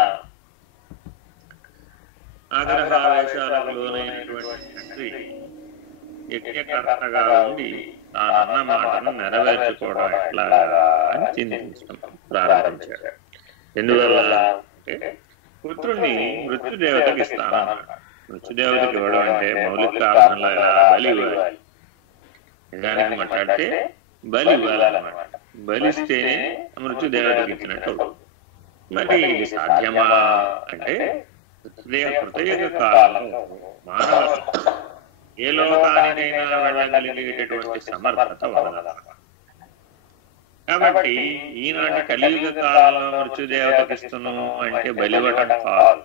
ఆగ్రహావేశాలకు లోనైనటువంటి తండ్రి యజ్ఞకర్తగా ఉండి తానన్న మాటను నెరవేర్చుకోవడం ఎట్లాగా అని చింతించడం ప్రారంభించాడు. ఎందువల్ల అంటే పుత్రుణ్ణి మృత్యుదేవతకి ఇస్తానన్నాడు. మృత్యుదేవతకి ఇవ్వడం అంటే మౌలిక అర్థంలో ఎలా బలి ఇవ్వాలి, నిజానికి మాట్లాడితే బలి ఇవ్వాలన్నమాట. బలిస్తేనే మృత్యుదేవతకి ఇచ్చినట్టు. మరి ఇది సాధ్యమా అంటే కృతయుగ కాలంలో మానవ ఏ లోకానికైనా వెళ్ళగలిగేటటువంటి సమర్థత ఉన్నది. కాబట్టి ఈనాటి కలియుగ కాలంలో మృత్యుదేవతకి ఇస్తున్నాము అంటే బలివ్వటం కాదు.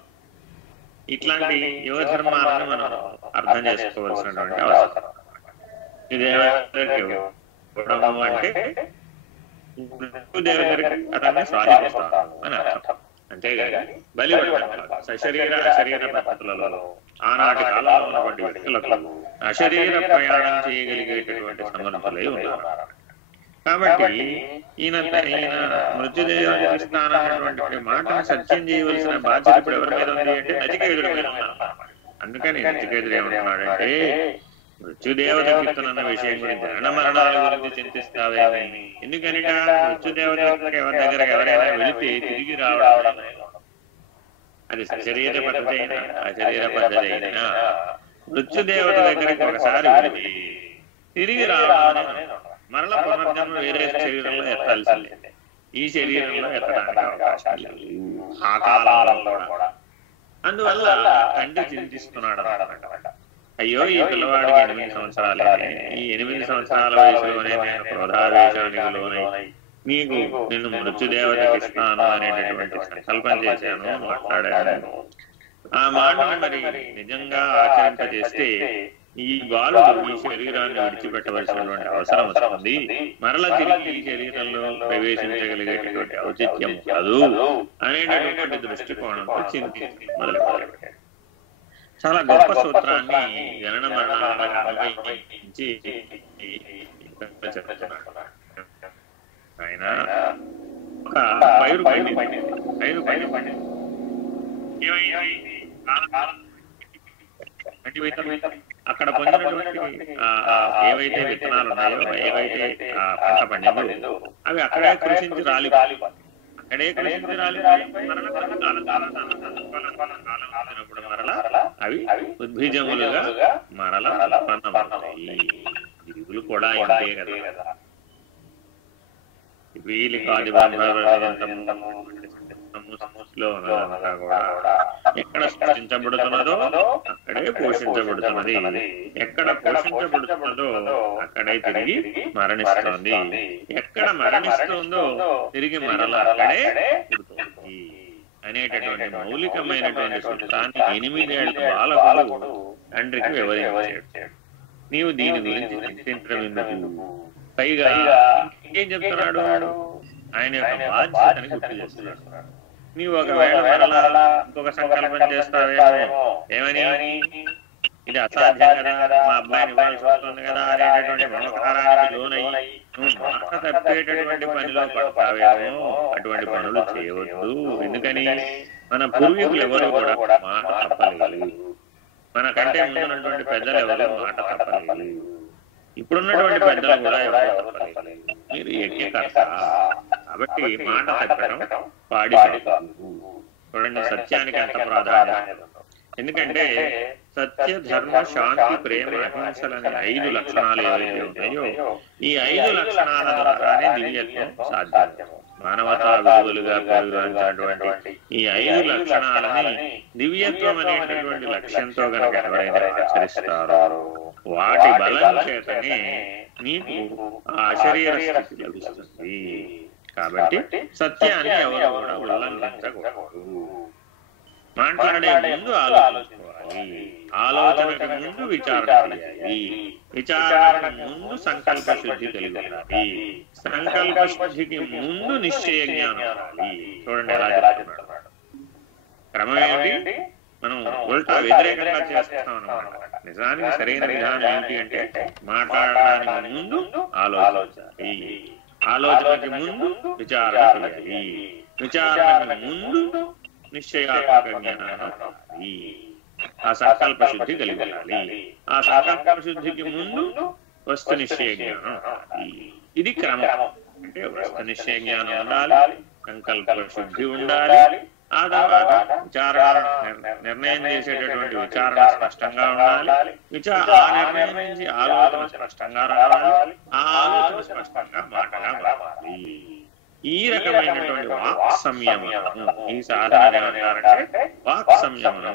ఇట్లాంటి యువధర్మాలను మనం అర్థం చేసుకోవాల్సినటువంటి అవసరం. మృత్యుదేవతకి ఇవ్వడము అంటే మృత్యుదేవతకి అతన్ని స్వాధీనిస్తాము అని అర్థం. అంతేగాని బలి ఇవ్వడం కాదు. సశరీర అశరీర పద్ధతులలో ఆనాటి కాలంలో ఉన్నటువంటి వ్యక్తులకు అశరీర ప్రయాణం చేయగలిగేటటువంటి సమర్థులై ఉన్నారు. కాబట్టి ఈయన మృత్యుదేవుడికి ఇస్తానన్నటువంటి మాటను సత్యం చేయవలసిన బాధ్యత ఇప్పుడు ఎవరి మీద ఉంది అంటే నచికేతుడి మీద ఉన్నాడు. అందుకని నచికేతుడు ఏమంటున్నాడంటే, మృత్యుదేవతకి ఇస్తున్న విషయం గురించి జనన మరణాల గురించి చింతిస్తావేమని. ఎందుకనిట మృత్యుదేవత ఎవరి దగ్గరకు ఎవరైనా వెళితే తిరిగి రావడం, అది సశరీర పద్ధతి అయినా అశరీర పద్ధతి అయినా మృత్యుదేవత దగ్గరికి ఒకసారి వెళితే తిరిగి రావడం అనేది మరల పునర్జన్మ వేరే శరీరంలో ఎత్తాల్సిందే. ఈ శరీరంలో ఎత్తడానికి అవకాశం లేదు. ఆ కాలంలో కూడా అందువల్ల తండ్రి చింతిస్తున్నాడు అన్నమాట. అయ్యో ఈ పిల్లవాడికి 8 సంవత్సరాలే, ఈ 8 సంవత్సరాల వయసులోనే నేను క్రోధావేశానికి లోనై నీకు నిన్ను మృత్యుదేవతకి ఇస్తాను అనేటటువంటి సంకల్పం చేశాను, మాట్లాడాను. ఆ మాటను మరి నిజంగా ఆచరింపజేస్తే ఈ బాలుడు ఈ శరీరాన్ని విడిచిపెట్టవలసినటువంటి అవసరం వస్తుంది, మరల తిరిగి ఈ శరీరంలో ప్రవేశించగలిగేటటువంటి ఔచిత్యం కాదు అనేటటువంటి దృష్టికోణంతో చింతించి మొదలుపెట్టాడు. చాలా గొప్ప సూత్రాన్ని జనన మరణాలకు అన్వయించి చెప్తున్నాడు ఆయన. ఒక పైరు పండింది, అక్కడ పొందినటువంటి ఏవైతే విత్తనాలు ఉన్నాయో, ఏవైతే పంట పండిందో అవి అక్కడే కృషించి రాలిపోయి మరలా అవి ఉద్భిజములుగా మరలా ఉత్పన్నమవుతాయి. జీవులు కూడా ఇంతే కదా. వీలి కాది ఎక్కడ సృష్టించబడుతున్నదో అక్కడే పోషించబడుతున్నది, ఎక్కడ పోషించబడుతున్నదో అక్కడే తిరిగి మరణిస్తోంది, ఎక్కడ మరణిస్తుందో తిరిగి మరల అక్కడే పుడుతుంది అనేటటువంటి మౌలికమైనటువంటి సూత్రాన్ని 8 ఏళ్ల బాలకుడు తండ్రికి వివరించాడు. నీవు దీని గురించి చింతించడం ఎందుకు? పైగా ఏం చెప్తున్నాడు? ఆయన యొక్క బాధ్యతని గుర్తు చేస్తున్నాడు. నీవు ఒకవేళ మరలా ఇంకొక సంకల్పం చేస్తావేమో, ఏమని ఇది అసాధ్యం కదా, మా అబ్బాయిని ఇవ్వాల్సి వస్తుంది కదా అనేటటువంటి మమకారానికి లోనయ్యి నువ్వు మాట తప్పేటటువంటి పనిలో పడతావేమో. అటువంటి పనులు చేయవద్దు. ఎందుకని? మన పూర్వీకులు ఎవరు కూడా మాట తప్పలేదు, మనకంటే ముందున్నటువంటి పెద్దలు ఎవరు మాట తప్పలేదు, ఇప్పుడున్నటువంటి పెద్దలు కూడా ఎవరు తప్పలేదు. మీరు యజ్ఞకర్త కాబట్టి మాట తప్పడం పాడి చూడండి. సత్యానికి ఎంత ప్రాధాన్యత! ఎందుకంటే సత్య, ధర్మ, శాంతి, ప్రేమ, అహింసలనే 5 లక్షణాలు ఏవైతే ఉన్నాయో ఈ 5 లక్షణాల ద్వారానే దివ్యత్వం సాధ్యం. మానవతా విలువలుగా పరిగణించినటువంటి ఈ 5 లక్షణాలని దివ్యత్వం అనేటటువంటి లక్ష్యంతో కనుక ఎవరైనా ఆచరిస్తారో వాటి బలం చేతనే నీకు ఆ అశరీర స్థితి లభిస్తుంది. కాబట్టి సత్యాన్ని ఎవరు కూడా ఉల్లంఘించకూడదు. మాట్లాడే ముందు ఆలోచించుకోవాలి, ఆలోచనకు ముందు విచారణ చేయాలి, విచారణకు ముందు సంకల్ప శుద్ధి కలిగి ఉండాలి, సంకల్ప శుద్ధికి ముందు నిశ్చయ జ్ఞానం ఉండాలి. చూడండి ఎలా చెప్తున్నాడు. క్రమం ఏంటి? మనం ఉల్టా వ్యతిరేకంగా చేస్తాం అన్నమాట. నిజానికి సరైన విధానం ఏంటి అంటే మాట్లాడడానికి ముందు ఆలోచించాలి, ఆలోచనకి ముందు విచారణ చేయాలి, విచారణకి ముందు నిశ్చయాత్మక జ్ఞానాన్ని, ఆ సంకల్ప శుద్ధి కలిగి ఉండాలి, ఆ సంకల్ప శుద్ధికి ముందు వస్తు నిశ్చయ జ్ఞానం ఉండాలి. ఇది క్రమం. అంటే వస్తు నిశ్చయ జ్ఞానం ఉండాలి, సంకల్ప శుద్ధి ఉండాలి, ఆ తర్వాత విచారణ నిర్ణయం చేసేటటువంటి విచారణ స్పష్టంగా ఉండాలి, ఆ నిర్ణయం నుంచి ఆలోచన స్పష్టంగా రావాలి, ఆ ఆలోచన స్పష్టంగా మాటగా రావాలి. ఈ రకమైనటువంటి వాక్ సంయమనం, ఈ సాధన ఏమంటారంటే వాక్ సంయమనం.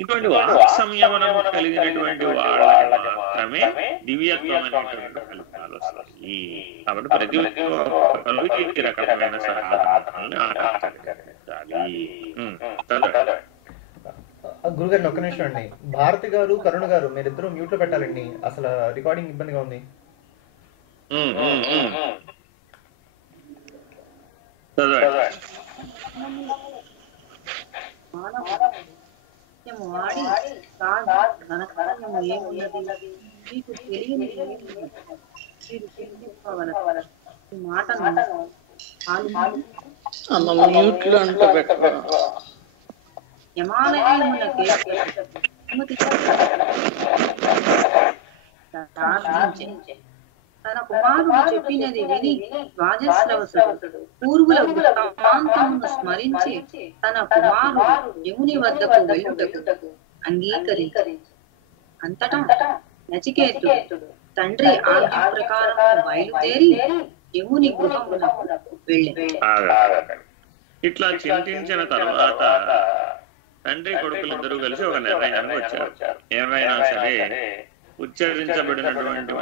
ఇటువంటి వాక్ సంయమనం కలిగినటువంటి వాళ్ళకి మాత్రమే దివ్యత్వం అనేటువంటి ఫలితాలు వస్తాయి. కాబట్టి ప్రతి ఒక్కరు ఈ రకమైన సాధనని ఆచరించాలి. గురుగారిని ఒక్క నిమిషం అండి. భారతి గారు, కరుణ గారు మీరిద్దరూ మ్యూట్ లో పెట్టాలండి, అసలు రికార్డింగ్ ఇబ్బందిగా ఉంది. వాడి ఘనకార్యము ఏమున్నది మీకు తెలియని మీరు తెలుసుకోగలరు. ఈ మాటను యమాలయమునకే తన కుమారుడు చెప్పినది విని రాజశ్రవసుడు పూర్వుల వృత్తాంతమును స్మరించి తన కుమారుడు యముని వద్దకు వెళ్ళుటకు అంగీకరించి అంతటా నచికేతుడు తండ్రి ఆజ్ఞ ప్రకారం బయలుదేరి యముని గృహమునకు వెళ్ళాడు. ఇట్లా చింతించిన తర్వాత తండ్రి కొడుకులు ఇద్దరూ కలిసి ఒక నిర్ణయానికి వచ్చారు. ఏమైనా సరే ఉచ్చరించబడినటువంటి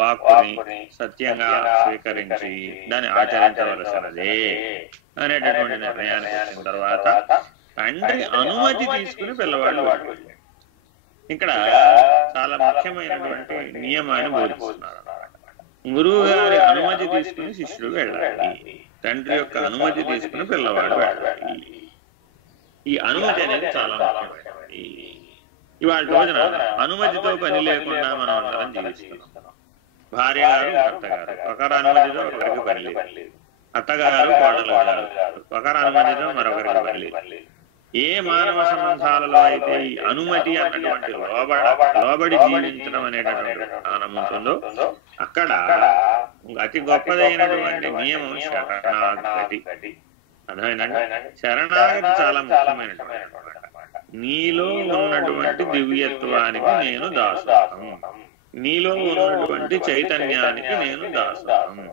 వాక్కుని సత్యంగా స్వీకరించి దాన్ని ఆచరించవలసినదే అనేటటువంటి నిర్ణయానికి వచ్చిన తర్వాత తండ్రి అనుమతి తీసుకుని పిల్లవాళ్ళు వెళ్ళారు. ఇక్కడ చాలా ముఖ్యమైనటువంటి నియమాన్ని బోధిస్తున్నారు. గురువు గారి అనుమతి తీసుకుని శిష్యుడు వెళ్ళాలి, తండ్రి యొక్క అనుమతి తీసుకుని పిల్లవాడు వెళ్ళాలి. ఈ అనుమతి అనేది చాలా ముఖ్యమైనది. ఇవాళ రోజున అనుమతితో పని లేకుండా మనం అందరం జీవిస్తున్నాం. భార్య గారు భర్త గారు ఒకరి అనుమతితో ఒకరికి పని లేదు, అత్తగారు కోడలు గారు ఒకరి అనుమతితో మరొకరికి పని లేదు. ఏ మానవ సంబంధాలలో అయితే ఈ అనుమతి అన్నటువంటి లోబడి జీవించడం అనేటటువంటి స్థానం ఉంటుందో అక్కడ అతి గొప్పదైనటువంటి నియమం శరణాగతి. అర్థమైందండి? శరణాగతి చాలా ముఖ్యమైనటువంటి. నీలో ఉన్నటువంటి దివ్యత్వానికి నేను దాసును, నీలో ఉన్నటువంటి చైతన్యానికి నేను దాసును,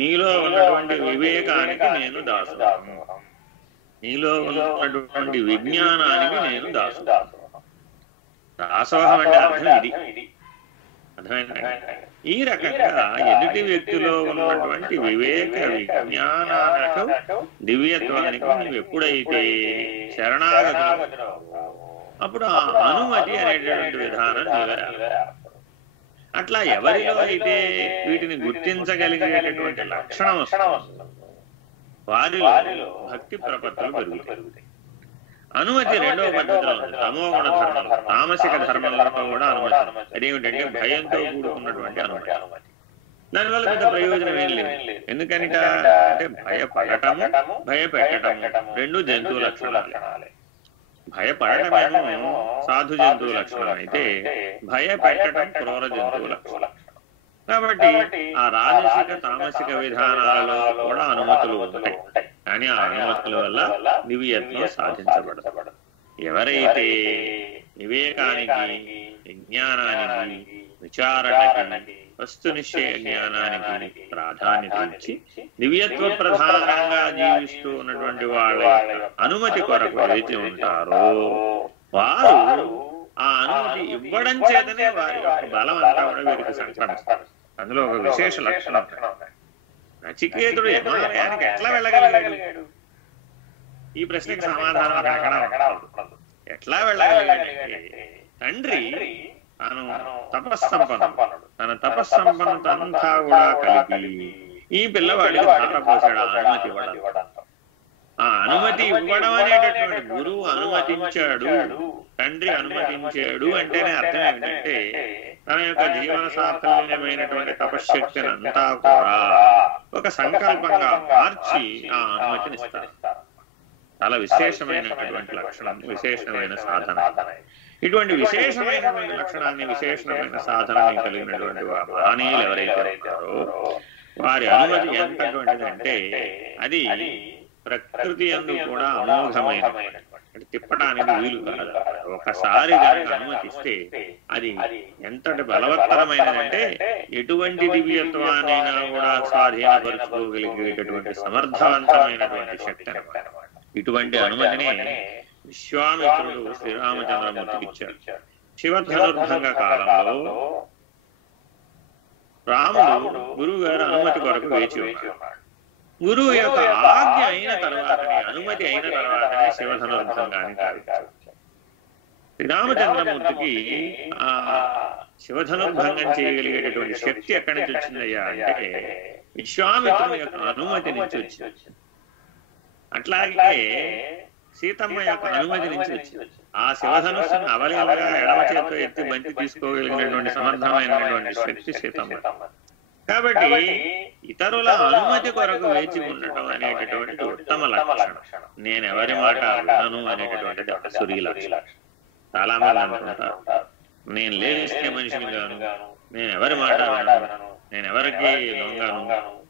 నీలో ఉన్నటువంటి వివేకానికి నేను దాసును, నీలో ఉన్నటువంటి విజ్ఞానానికి నేను దాసోహం. దాసోహం అంటే అర్థం ఇది. అర్థమైందండి? ఈ రకంగా ఎదుటి వ్యక్తిలో ఉన్నటువంటి వివేక విజ్ఞానాలకు దివ్యత్వానికి నువ్వు ఎప్పుడైతే శరణాగతి అప్పుడు ఆ అనుమతి అనేటటువంటి విధానం అట్లా ఎవరిలో అయితే వీటిని గుర్తించగలిగేటటువంటి లక్షణం వస్తుంది వారిలో భక్తి ప్రపత్తులు పెరుగుతాయి. అనుమతి రెండవ పద్ధతిలో ఉంది. తమోగుణ ధర్మంలో, తామసిక ధర్మంలో కూడా అనుమతి. అదేమిటంటే భయంతో కూడుకున్నటువంటి అనుమతి. దానివల్ల పెద్ద ప్రయోజనం ఏం లేదు. ఎందుకనిట అంటే భయపడటము భయపెట్టటము రెండు జంతువు లక్షణాలే. భయపడటమేమో సాధు జంతువు లక్షణం అయితే భయపెట్టడం క్రూర జంతువు లక్షణం. కాబట్టి ఆ రాజసిక తామసిక విధానాలలో కూడా అనుమతులు ఉంటాయి. కానీ ఆ అనుమతుల వల్ల దివ్యత్వం సాధించబడదు. ఎవరైతే వివేకానికి, విజ్ఞానానికి, విచారణకి, వస్తు నిశ్చయ జ్ఞానానికి ప్రాధాన్యత ఇచ్చి దివ్యత్వ ప్రధానంగా జీవిస్తూ ఉన్నటువంటి వాళ్ళ అనుమతి కొరకు వేచి ఉంటారో వారు ఆ అనుమతి ఇవ్వడం చేతనే వారి యొక్క బలం అంతా కూడా వీరికి సంక్రమిస్తారు. అందులో ఒక విశేష లక్షణం. నచికేతుడు హిమాలయానికి ఎట్లా వెళ్ళగలిగాడు? ఈ ప్రశ్నకి సమాధానం ఎట్లా వెళ్ళగలిగాడంటే తండ్రి తాను తపస్సంపన్నుడు, తన తపస్సంపన్నతంతా కూడా కలిపి ఈ పిల్లవాడికి ధార పోసాడు అనుమతి ఇవ్వడం. ఆ అనుమతి ఇవ్వడం అనేటటువంటి గురువు అనుమతించాడు, తండ్రి అనుమతించాడు అంటేనే అర్థం ఏమిటంటే తన యొక్క జీవన సాఫల్యమైనటువంటి తపశ్శక్తిని అంతా కూడా ఒక సంకల్పంగా మార్చి ఆ అనుమతిని ఇస్తారు. చాలా విశేషమైనటువంటి లక్షణం, విశేషమైన సాధన. ఇటువంటి విశేషమైనటువంటి లక్షణాన్ని, విశేషమైన సాధనని కలిగినటువంటి మహనీయులు ఎవరైతే ఉంటారో వారి అనుమతి ఎంతటువంటిదంటే అది ప్రకృతి యందు కూడా అమోఘమైన, తిప్పడానికి వీలు కాదు. ఒకసారి కనుక అనుమతిస్తే అది ఎంతటి బలవత్తరమైనదంటే ఎటువంటి దివ్యత్వానైనా కూడా స్వాధీనపరుచుకోగలిగేటటువంటి సమర్థవంతమైనటువంటి శక్తి అన్నమాట. ఇటువంటి అనుమతిని విశ్వామిత్రుడు శ్రీరామచంద్రమూర్తికి ఇచ్చాడు. శివధనుర్భంగ కాలంలో రాముడు గురువు గారు అనుమతి కొరకు వేచి ఉన్నాడు. గురువు యొక్క ఆజ్ఞ అయిన తర్వాతనే, అనుమతి అయిన తర్వాతనే శివధనుర్భంగాన్ని కావించాడు. శ్రీరామచంద్రమూర్తికి ఆ శివధనుర్భంగం చేయగలిగేటటువంటి శక్తి ఎక్కడి నుంచి వచ్చిందయ్యా అంటే విశ్వామిత్రుని యొక్క అనుమతి నుంచి వచ్చింది. అట్లాగే సీతమ్మ యొక్క అనుమతి నుంచి వచ్చింది. ఆ శివధనుస్సును అవలీలగా ఎడమ చేతితో ఎత్తి బంతి తీసుకోగలిగినటువంటి సమర్థమైనటువంటి శక్తి సీతమ్మ. కాబట్టి ఇతరుల అనుమతి కొరకు వేచి ఉండటం అనేటటువంటి ఉత్తమ లక్షణం. నేనెవరి మాట వినను అనేటటువంటిది అసురీ లక్షణం. చాలా మంది అనుకుంటారు నేను లేస్తే మనిషిని గాను, నేను ఎవరి మాట వినను, నేను ఎవరికి లొంగను,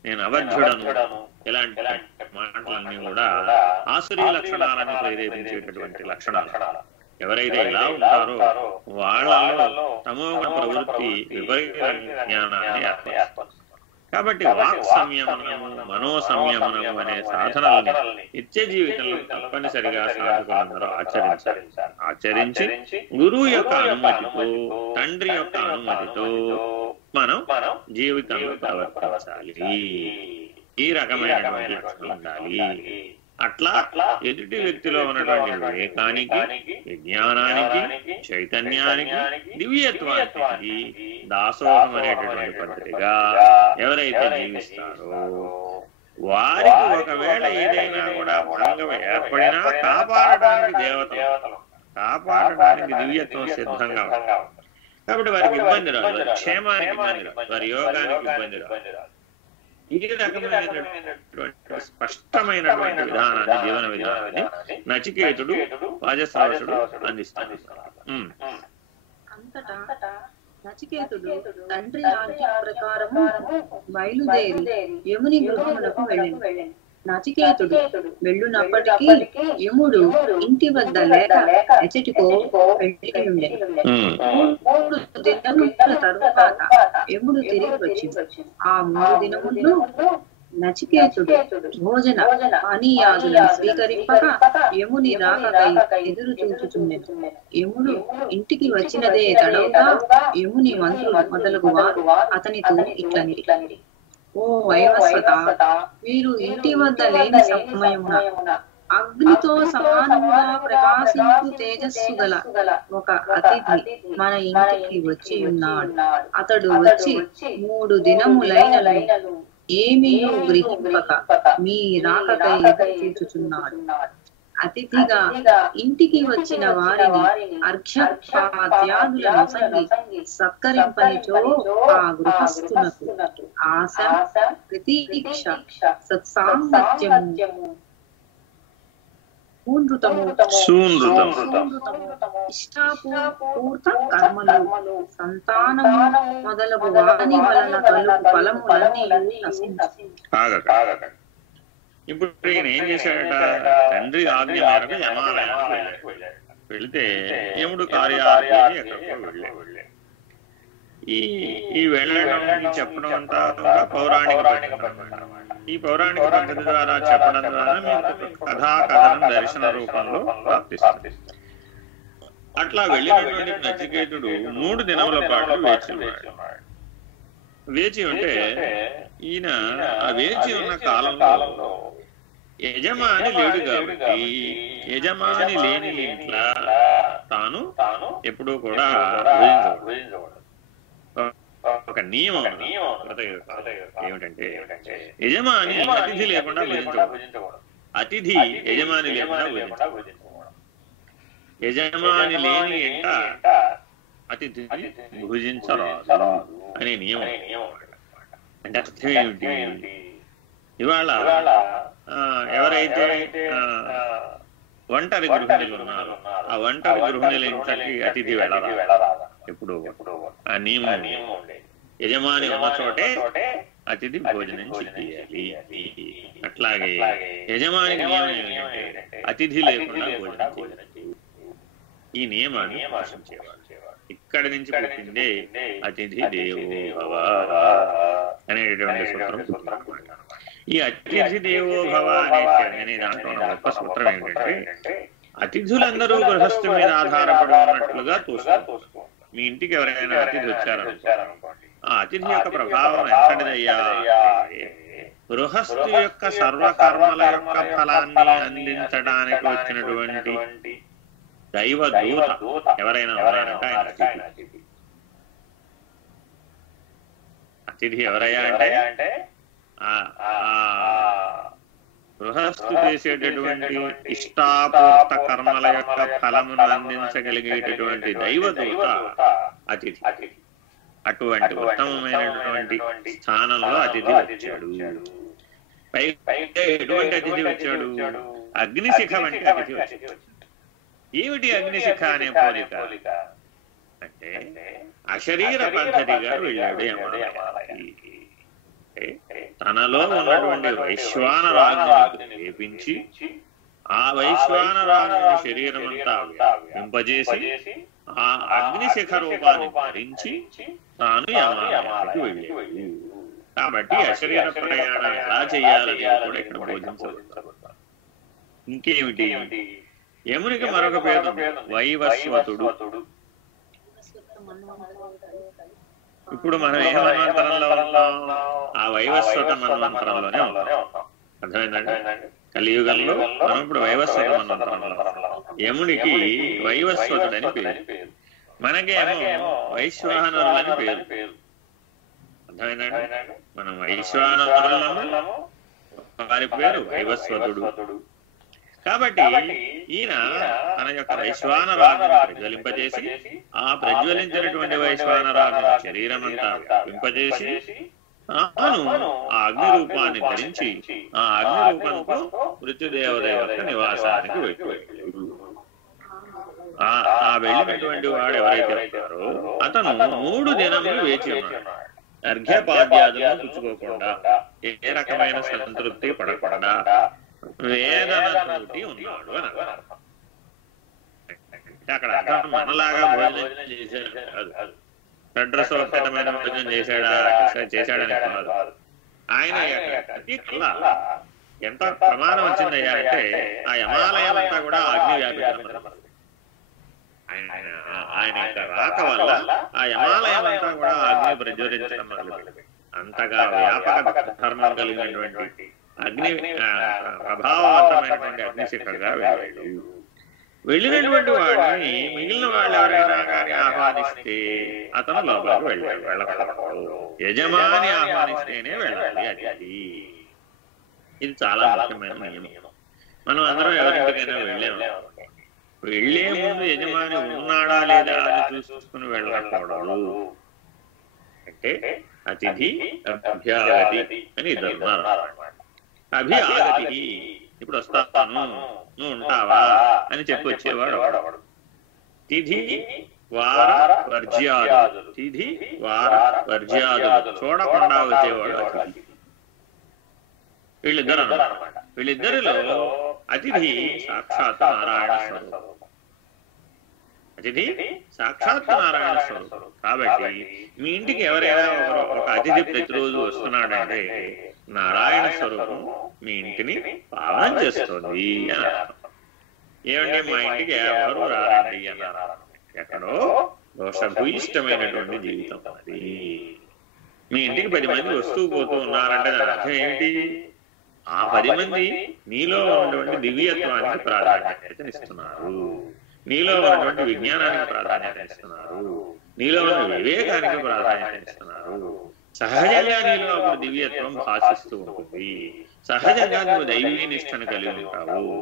నేను అబద్ధుడను, ఇలాంటి మాటలన్నీ కూడా ఆసురీ లక్షణాలను ప్రేరేపించేటటువంటి లక్షణాలు. ఎవరైతే ఇలా ఉంటారో వాళ్ళలో తమోగుణ ప్రవృత్తి విపరీత జ్ఞానాన్ని ఏర్పరుస్తుంది. కాబట్టి వాక్ సంయమనము మనో సంయమనము అనే సాధనల్ని నిత్య జీవితంలో తప్పనిసరిగా సాధకులందరూ ఆచరించి గురువు యొక్క అనుమతితో తండ్రి యొక్క అనుమతితో మనం జీవితంలో ప్రవర్తించాలి. ఈ రకమైనటువంటి లక్షణం ఉండాలి. అట్లా ఎదుటి వ్యక్తిలో ఉన్నటువంటి వివేకానికి, విజ్ఞానానికి, చైతన్యానికి, దివ్యత్వానికి దాసోహం అనేటటువంటి పద్ధతిగా ఎవరైతే జీవిస్తారో వారికి ఒకవేళ ఏదైనా కూడా భంగం ఏర్పడినా కాపాడడానికి దేవతలు, కాపాడడానికి దివ్యత్వం సిద్ధంగా ఉంటుంది. కాబట్టి వారికి ఇబ్బంది రాదు, క్షేమానికి ఇబ్బంది రాదు, వారి యోగానికి ఇబ్బంది రాదు. ఈ రకమైనటువంటి స్పష్టమైనటువంటి విధానాన్ని, జీవన విధానాన్ని నచికేతుడు వాజశ్రవసుడు అందిస్తాడు. అంతటా నచికేతుడు తండ్రి ఆజ్ఞ ప్రకారము బయలుదేరి యముని గృహమునకు వెళ్ళెను. నచికేతుడు వెళ్ళునప్పటికీ యముడు ఇంటి వద్ద లేక ఎచటికో వెళ్ళి ఉండే. 3 దినముల తరువాత యముడు తిరిగి వచ్చింది. ఆ 3 దినములు నచికేతుడు భోజన పానీయాదులను స్వీకరింపక యముని రాకకై ఎదురు చూచుచుండెను. యముడు ఇంటికి వచ్చినదే తడవుగా యముని మంత్రులు మొదలగు వారు అతనితో ఇట్లనిరి: ఓ వైవస్వత, వీరు ఇంటి వద్ద లేని సమయమున అగ్నితో సమానముగా ప్రకాశించు తేజస్సు గల ఒక అతిథి మన ఇంటికి వచ్చి ఉన్నాడు. అతడు వచ్చి 3 దినములైనను ఏమీయూ గ్రహింపక మీ రాకకై ఎదురు చూచుచున్నాడు. అతిథిగా ఇంటికి వచ్చిన వారిని అర్ఘ్యపాద్యాదులను సంగి సత్కరింపనిచో ఆ గృహస్థునకు ఆశ, ప్రతీక్ష, సత్సాంగత్యము, ఇష్టాపూర్త కర్మలు, సంతానము మొదలగు వాని వలన కలుగు ఫలములన్నీ నశించు. ఇప్పుడు ఈయన ఏం చేశాడట? తండ్రి ఆజ్ఞ మేరకు యమాలయానికి వెళితే యముడు కార్యాలయానికి ఎక్కడికో వెళ్ళే. ఈ వెళ్ళడం చెప్పడం అంతా పౌరాణిక పద్ధతి. ఈ పౌరాణిక పద్ధతి ద్వారా చెప్పడం ద్వారా మీకు కథాకథనం దర్శన రూపంలో ప్రాప్తిస్తుంది. అట్లా వెళ్ళినటువంటి నచికేతుడు 3 దినముల పాటు వేచి ఉంటే ఈయన ఆ వేచి ఉన్న కాలంలో యజమాని లేడు కాబట్టి యజమాని లేని ఇంట్లో తాను ఎప్పుడూ కూడా ఒక నియమం ఏమిటంటే యజమాని అతిథి లేకుండా భుజించకూడదు, అతిథి యజమాని లేకుండా భుజించకూడదు. యజమాని లేని ఇంట అతిథి భుజించరాదు అనే నియమం. అంటే అర్థం ఏమిటి? ఇవాళ ఎవరైతే ఒంటరి గృహిణులు ఉన్నారో ఆ ఒంటరి గృహిణుల ఇంట్లోకి అతిథి వెళ్ళరాదు. ఎప్పుడు ఆ నియమం యజమాని ఉన్న చోటే అతిథి భోజనం చేయాలి. అట్లాగే యజమానికి నియమం ఏమిటంటే అతిథి లేకుండా భోజనం చేయాలి. ఈ నియమాన్ని పాటించేవాడు. ఇక్కడి నుంచి పుట్టిందే అతిథి దేవో భవ అనేటటువంటి సూత్రం. ఈ అతిథి దేవో భవ అనే దాంట్లో గొప్ప సూత్రం ఏమిటంటే అతిథులందరూ గృహస్థు మీద ఆధారపడి ఉన్నట్లుగా తోస్తారు. మీ ఇంటికి ఎవరైనా అతిథి వచ్చారనుకోండి, ఆ అతిథి యొక్క ప్రభావం ఎంతటిదయ్యా? గృహస్థు యొక్క సర్వకర్మల యొక్క ఫలాన్ని అందించడానికి వచ్చినటువంటి దైవ దూత ఎవరైనా ఉన్నారంటే ఆయన అతిథి. అతిథి ఎవరయ్యా అంటే గృహస్థు చేసేటటువంటి ఇష్టాపూర్త కర్మల యొక్క ఫలమును అందించగలిగేటటువంటి దైవదూత అతిథి. అటువంటి ఉత్తమమైనటువంటి స్థానంలో అతిథి వచ్చాడు. పైగా ఎటువంటి అతిథి వచ్చాడు? అగ్నిశిఖ వంటి అతిథి వచ్చాడు. ఏమిటి అగ్నిశిఖ అనే పోలిక అంటే అశరీర పద్ధతిగా వెళ్ళాడు యమాలయానికి. తనలో ఉన్నటువంటి వైశ్వానరాజ్ఞని ప్రేపించి ఆ వైశ్వానరాజ్ఞని శరీరం అంతా వ్యాపింపజేసి ఆ అగ్నిశిఖ రూపాన్ని ధరించి తాను యమాలయానికి వెళ్ళాడు. కాబట్టి అశరీర ప్రయాణం ఎలా చేయాలని కూడా ఇక్కడ బోధించబడతారు. ఇంకేమిటి, యమునికి మరొక పేరు వైవస్వతుడు. ఇప్పుడు మనం ఏ మన్వంతరంలో ఉన్నాం? ఆ వైవస్వత మన్వంతరంలోనే ఉన్నాం. అర్థమైందండి? కలియుగంలో మనం ఇప్పుడు వైవస్వత మన్వంతరంలో. యమునికి వైవస్వతుడని పేరు, మనకేమో వైశ్వానరులని పేరు. అర్థమైందండి? మనం వైశ్వానరులము, వారి పేరు వైవస్వతుడు. కాబట్టి ఈయన తన యొక్క వైశ్వానరాజును ప్రజ్వలింపజేసి, ఆ ప్రజ్వలించినటువంటి వైశ్వానరాజును శరీరం అంతా వ్యాపింపజేసి తాను ఆ అగ్ని రూపాన్ని ధరించి ఆ అగ్ని రూపంతో మృత్యుదేవత యొక్క నివాసానికి వెళ్ళాడు. ఆ వెళ్ళినటువంటి వాడు ఎవరైతే ఉంటారో అతను 3 దినములు వేచి ఉన్నాడు. అర్ఘ్యపాద్యాదులను పుచ్చుకోకుండా, ఏ రకమైన సంతృప్తి పడకుండా వేదనతోటి ఉన్నాడు అని అర్థం. అక్కడ అర్థం మనలాగా భోజనం చేశాడు కాదు, షడ్రసోపేతమైన భోజనం చేశాడని కాదు. ఆయన కల్లా ఎంత ప్రమాణం వచ్చిందయ్యా అంటే, ఆ యమాలయం అంతా కూడా అగ్ని వ్యాపించడం. ఆయన యొక్క రాక వల్ల ఆ యమాలయం అంతా కూడా అగ్ని ప్రజ్వలించడం మొదలుపెట్టింది. అంతగా వ్యాపక ధర్మం కలిగినటువంటి అగ్ని ప్రభావవంతమైనటువంటి అగ్నిశిఖగా వెళ్ళాడు. వెళ్ళినటువంటి వాడిని మిగిలిన వాళ్ళు ఎవరైనా కానీ ఆహ్వానిస్తే అతను లోపలికి వెళ్ళకూడదు. యజమాని ఆహ్వానిస్తేనే వెళ్ళాలి అతిథి. ఇది చాలా ముఖ్యమైన నియమం. మనం అందరం ఎవరింటికైనా వెళ్లే ముందు యజమాని ఉన్నాడా లేదా అని చూసుకుని వెళ్ళకూడదు. అంటే అతిథి అభ్యాగతి అని ఇద్దరు. అభి ఆగతి, ఇప్పుడు వస్తాను నువ్వు ఉంటావా అని చెప్పి వచ్చేవాడు. తిథి వార వర్జ్యాదులు, తిథి వార వర్జ్యాదులు చూడకుండా వచ్చేవాడు అతిథి. వీళ్ళిద్దరు అన్నమాట. వీళ్ళిద్దరిలో అతిథి సాక్షాత్ నారాయణ స్వరూపం. అతిథి సాక్షాత్ నారాయణ స్వరూపం. కాబట్టి మీ ఇంటికి ఎవరైనా ఒక అతిథి ప్రతిరోజు వస్తున్నాడంటే నారాయణ స్వరూపం మీ ఇంటిని పాలన చేస్తుంది అని అర్థం. ఏమంటే మా ఇంటికి ఎవరు రారండి అన్నారు. ఎక్కడో దోషభూయిష్టమైనటువంటి జీవితం అది. మీ ఇంటికి 10 మంది వస్తూ పోతూ ఉన్నారంటే దాని అర్థం ఏమిటి? ఆ 10 మంది నీలో ఉన్నటువంటి దివ్యత్వానికి ప్రాధాన్యతనిస్తున్నారు, నీలో ఉన్నటువంటి విజ్ఞానానికి ప్రాధాన్యతనిస్తున్నారు, నీలో ఉన్న వివేకానికి ప్రాధాన్యతనిస్తున్నారు. సహజంగా నీలో అప్పుడు దివ్యత్వం భాషిస్తూ ఉంటుంది. సహజంగా నువ్వు దైవీ నిష్టను కలిగి ఉంటావు,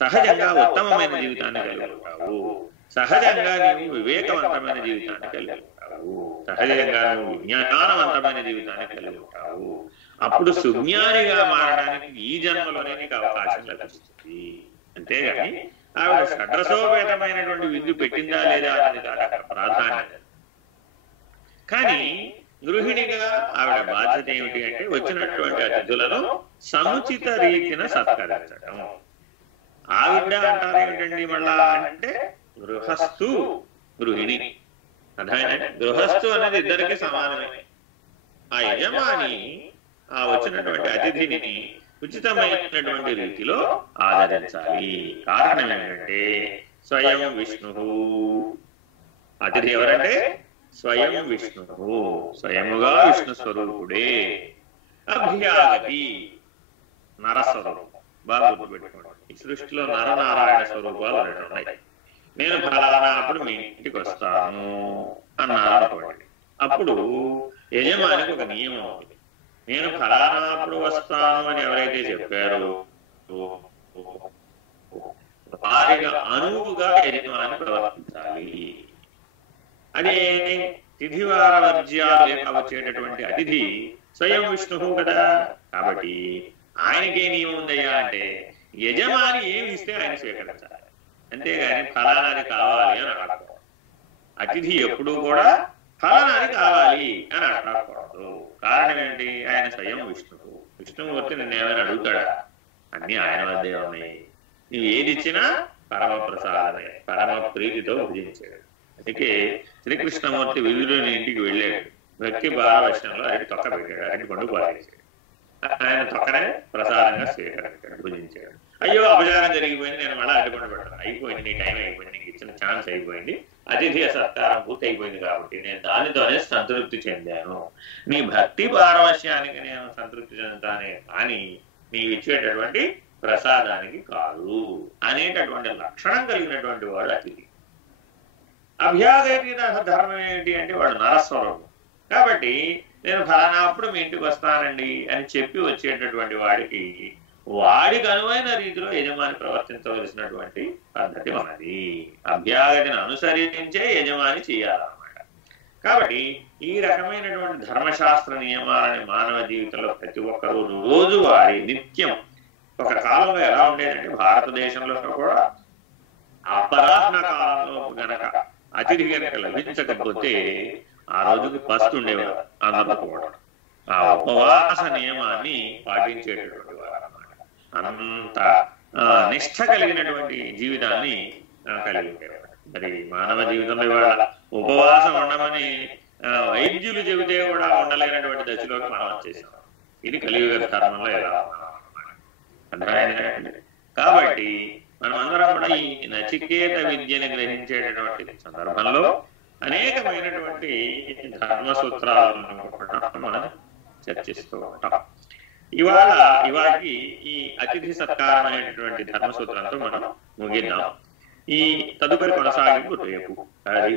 సహజంగా ఉత్తమమైన జీవితాన్ని కలిగి ఉంటావు, సహజంగా నీవు వివేకవంతమైన జీవితాన్ని కలిగి ఉంటావు, సహజంగా నువ్వు విజ్ఞానవంతమైన జీవితాన్ని కలిగి ఉంటావు. అప్పుడు సుజ్ఞానిగా మారడానికి ఈ జన్మలోనే నీకు అవకాశం లభిస్తుంది. అంతేగాని ఆవిడ షడ్రసోపేతమైనటువంటి విద్య పెట్టిందా లేదా అనేది ప్రాధాన్యత. కానీ గృహిణిగా ఆవిడ బాధ్యత ఏమిటి అంటే వచ్చినటువంటి అతిథులను సముచిత రీతిన సత్కరించడం. ఆవిడ అంటారు ఏమిటండి మళ్ళా అంటే గృహస్థు గృహిణి. అర్థమైనా? గృహస్థు అనేది ఇద్దరికి సమానమే. ఆ యజమాని ఆ వచ్చినటువంటి అతిథిని ఉచితమైనటువంటి రీతిలో ఆదరించాలి. కారణం ఏంటంటే స్వయం విష్ణు. అతిథి ఎవరంటే స్వయం విష్ణు, స్వయముగా విష్ణు స్వరూపుడే. అభ్యాగతి నరస్వరూపం. బాగా గుర్తుపెట్టుకోండి, ఈ సృష్టిలో నరనారాయణ స్వరూపాలు ఉన్నాయి. నేను ఫలానా అప్పుడు మీ ఇంటికి వస్తాను అన్నారు అనుకోండి. అప్పుడు యజమానికి ఒక నియమం ఉంది. నేను ఫలానా అప్పుడు వస్తాను అని ఎవరైతే చెప్పారో వారిగా అనువుగా యజమాని ప్రవర్తించాలి. అదే తిథివార వర్జ్యాలు వచ్చేటటువంటి అతిథి స్వయం విష్ణువు కదా. కాబట్టి ఆయనకే నియమం ఉందయ్యా అంటే యజమాని ఏమి ఇస్తే ఆయన స్వీకరించాలి, అంతేగాని ఫలానాది కావాలి అని అడగకూడదు. అతిథి ఎప్పుడూ కూడా ఫలానాది కావాలి అని అడగకూడదు. కారణం ఏంటి? ఆయన స్వయం విష్ణువు. విష్ణుమూర్తి నిన్ను ఏమైనా అడుగుతాడా? అన్ని ఆయన వద్దే ఉన్నాయి. నువ్వు ఏది ఇచ్చినా పరమ ప్రసాదమే, పరమ ప్రీతితో భుజించాడు. అందుకే శ్రీకృష్ణమూర్తి విదురుని ఇంటికి వెళ్ళాడు. వ్యక్తి పారవశ్యంలో అరటి తొక్క పెట్టాడు, అరటి పండు పారేసాడు. ఆయన తొక్కనే ప్రసాదంగా స్వీకరించాడు, భుజించాడు. అయ్యో అపచారం జరిగిపోయింది, నేను మళ్ళీ అరటి పండు పెట్టాను, అయిపోయింది, నీ టైం అయిపోయింది, నీకు ఇచ్చిన ఛాన్స్ అయిపోయింది, అతిథి సత్కారం పూర్తి అయిపోయింది కాబట్టి నేను దానితోనే సంతృప్తి చెందాను, నీ భక్తి పారవశ్యానికి నేను సంతృప్తి చెందుతానే కానీ నీవు ఇచ్చేటటువంటి ప్రసాదానికి కాదు అనేటటువంటి లక్షణం కలిగినటువంటి వాడు అతిథి. అభ్యాగతి ధర్మం ఏంటి అంటే వాడు నరస్వరూపం కాబట్టి నేను ఫలానా అప్పుడు మీ ఇంటికి వస్తానండి అని చెప్పి వచ్చేటటువంటి వాడికి వాడికి అనువైన రీతిలో యజమాని ప్రవర్తించవలసినటువంటి పద్ధతి ఉన్నది. అభ్యాగతిని అనుసరించే యజమాని చేయాలన్నమాట. కాబట్టి ఈ రకమైనటువంటి ధర్మశాస్త్ర నియమాలని మానవ జీవితంలో ప్రతి ఒక్కరూ రోజువారీ నిత్యం, ఒక కాలంలో ఎలా ఉండేదంటే భారతదేశంలో కూడా అపరాహ్న కాలంలో గనక అతిథి గనక లభించకపోతే ఆ రోజుకి పస్తు ఉండేవారు అందరూ కూడా. ఆ ఉపవాస నియమాన్ని పాటించేటటువంటి వారు అన్నమాట. అంత నిష్ఠ కలిగినటువంటి జీవితాన్ని కలిగి ఉండేవారు. మరి మానవ జీవితంలో ఇవాళ ఉపవాసం ఉండమని వైద్యులు చెబితే కూడా ఉండలేనటువంటి దశలోకి మనం వచ్చేసాం. ఇది కలియుగ ధర్మంలో ఎలా అర్థమైందండి. కాబట్టి మనం అందరం కూడా ఈ నచికేత విద్యను గ్రహించేటటువంటి సందర్భంలో అనేకమైనటువంటి ధర్మ సూత్రాలను కూడా మనం చర్చిస్తూ ఉంటాం. ఇవాళకి ఈ అతిథి సత్కారం అనేటటువంటి ధర్మ సూత్రంతో మనం ముగిద్దాం. ఈ తదుపరి కొనసాగింపు రేపు. హరి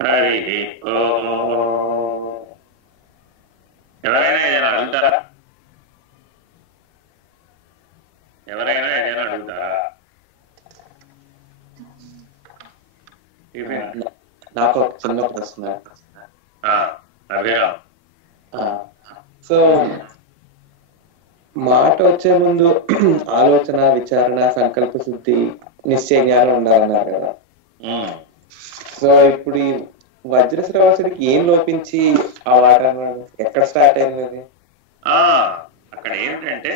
హరి ఎవరైనా ఏదైనా అడుగుతారా? ఎవరైనా ఏదైనా అడుగుతారా? నాకు ఒక చిన్న ప్రశ్న. సో మాట వచ్చే ముందు ఆలోచన, విచారణ, సంకల్ప శుద్ధి, నిశ్చయ జ్ఞానం ఉండాలన్నారు కదా. సో ఇప్పుడు ఈ వజ్రశ్రవసుడికి ఏం లోపించి ఆ వాటను ఎక్కడ స్టార్ట్ అయింది అది? అక్కడ ఏంటంటే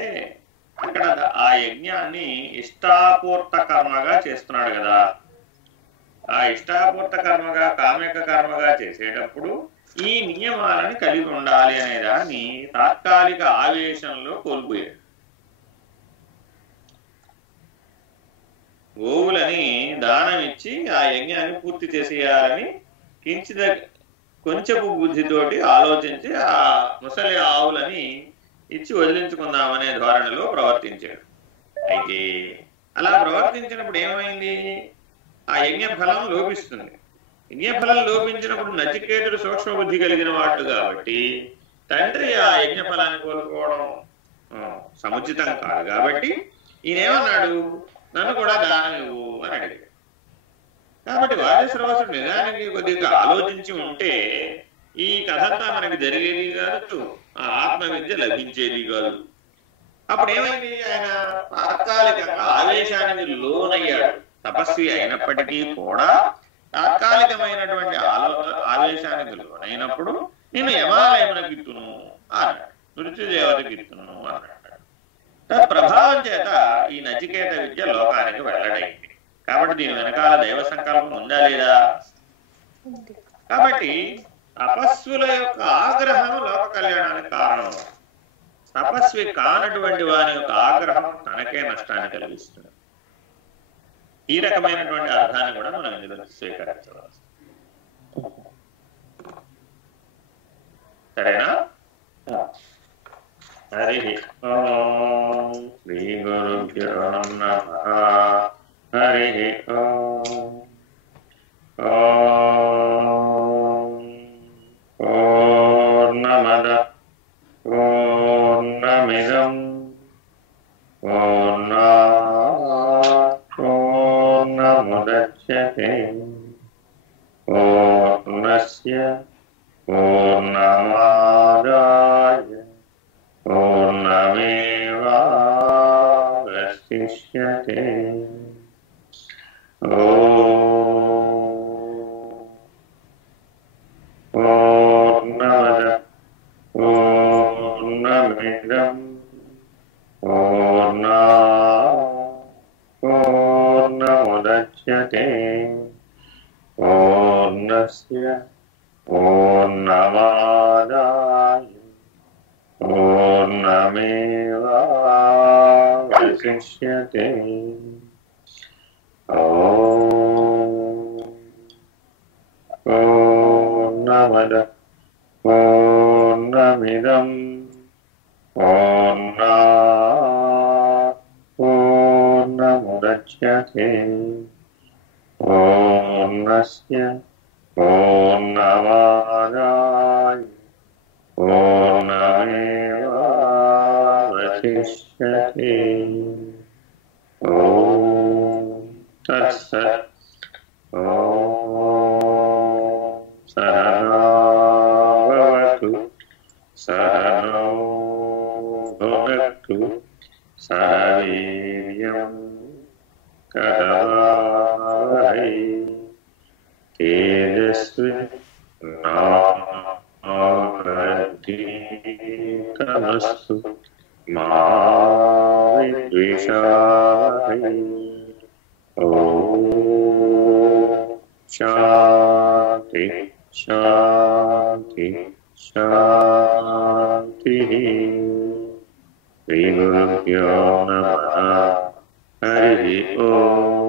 అక్కడ ఆ యజ్ఞాన్ని ఇష్టాపూర్త కర్మగా చేస్తున్నాడు కదా. ఆ ఇష్టాపూర్త కర్మగా, కామ్యక కర్మగా చేసేటప్పుడు ఈ నియమాలను కలిగి ఉండాలి అనే దాన్ని తాత్కాలిక ఆవేశంలో కోల్పోయాడు. గోవులని దానం ఇచ్చి ఆ యజ్ఞాన్ని పూర్తి చేసేయాలని కొంచెపు బుద్ధితోటి ఆలోచించి ఆ ముసలి ఆవులని ఇచ్చి వదిలించుకుందామనే ధోరణిలో ప్రవర్తించాడు. అయితే అలా ప్రవర్తించినప్పుడు ఏమైంది? ఆ యజ్ఞ ఫలం లోపిస్తుంది. యజ్ఞఫలం లోపించినప్పుడు నచికేతుడు సూక్ష్మ బుద్ధి కలిగిన వాడు కాబట్టి తండ్రి ఆ యజ్ఞ ఫలాన్ని కోల్పోవడం సముచితం కాదు కాబట్టి ఈయనేమన్నాడు, నన్ను కూడా దానం ఇవ్వు అని అడిగాడు. కాబట్టి వాజశ్రవసుడు నిజానికి కొద్దిగా ఆలోచించి ఉంటే ఈ కథంతా మనకి జరిగేది కాదు, ఆ ఆత్మ విద్య లభించేది కాదు. అప్పుడు ఏమైంది, ఆయన తాత్కాలికంగా ఆవేశానికి లోనయ్యాడు. తపస్వి అయినప్పటికీ కూడా తాత్కాలికమైనటువంటి ఆవేశానికి లోనైనప్పుడు నేను యమాలయమునకు ఇత్తును అన్నాడు, మృత్యుదేవతకి ఇత్తును అన్నాడు. ప్రభావం చేత ఈ నచికేత విద్య లోకానికి వెల్లడైంది. కాబట్టి దీని వెనకాల దైవ సంకల్పం ఉందా లేదా? కాబట్టి తపస్సుల యొక్క ఆగ్రహం లోక కళ్యాణానికి కారణం. తపస్వి కానటువంటి వారి యొక్క ఆగ్రహం తనకే నష్టాన్ని కలిగిస్తుంది. ఈ రకమైనటువంటి అర్థాన్ని కూడా మనం ఇందులో స్వీకరించవచ్చు. సరేనా? హరి ఓం శ్రీ గురుభ్యో నమః. హరి ఓం. పూర్ణమద పూర్ణమిదం పూర్ణముదచ్యతే పూర్ణస్య పూర్ణమాదాయ పూర్ణమేవావశిష్యతే. పూర్ణమద పూర్ణమిదం పూర్ణముదచ్యతే पूर्णमुदच्यते पूर्णस्य पूर्णमादाय पूर्णमेवावशिष्यते पूर्णमद पूर्णमिदं पूर्णात् पूर्णमुदच्यते पूर्णस्य पूर्णमादाय पूर्णमेवावशिष्यते ॐ तत्सत् ॐ सहनावतु सहनौ भुनक्तु सह वीर्यं करवावहै तेजस्विनावधीतमस्तु मा विद्विषावहै ॐ शान्ति शान्ति शान्तिः श्रीगुरुभ्यो नमः हरिः ओम्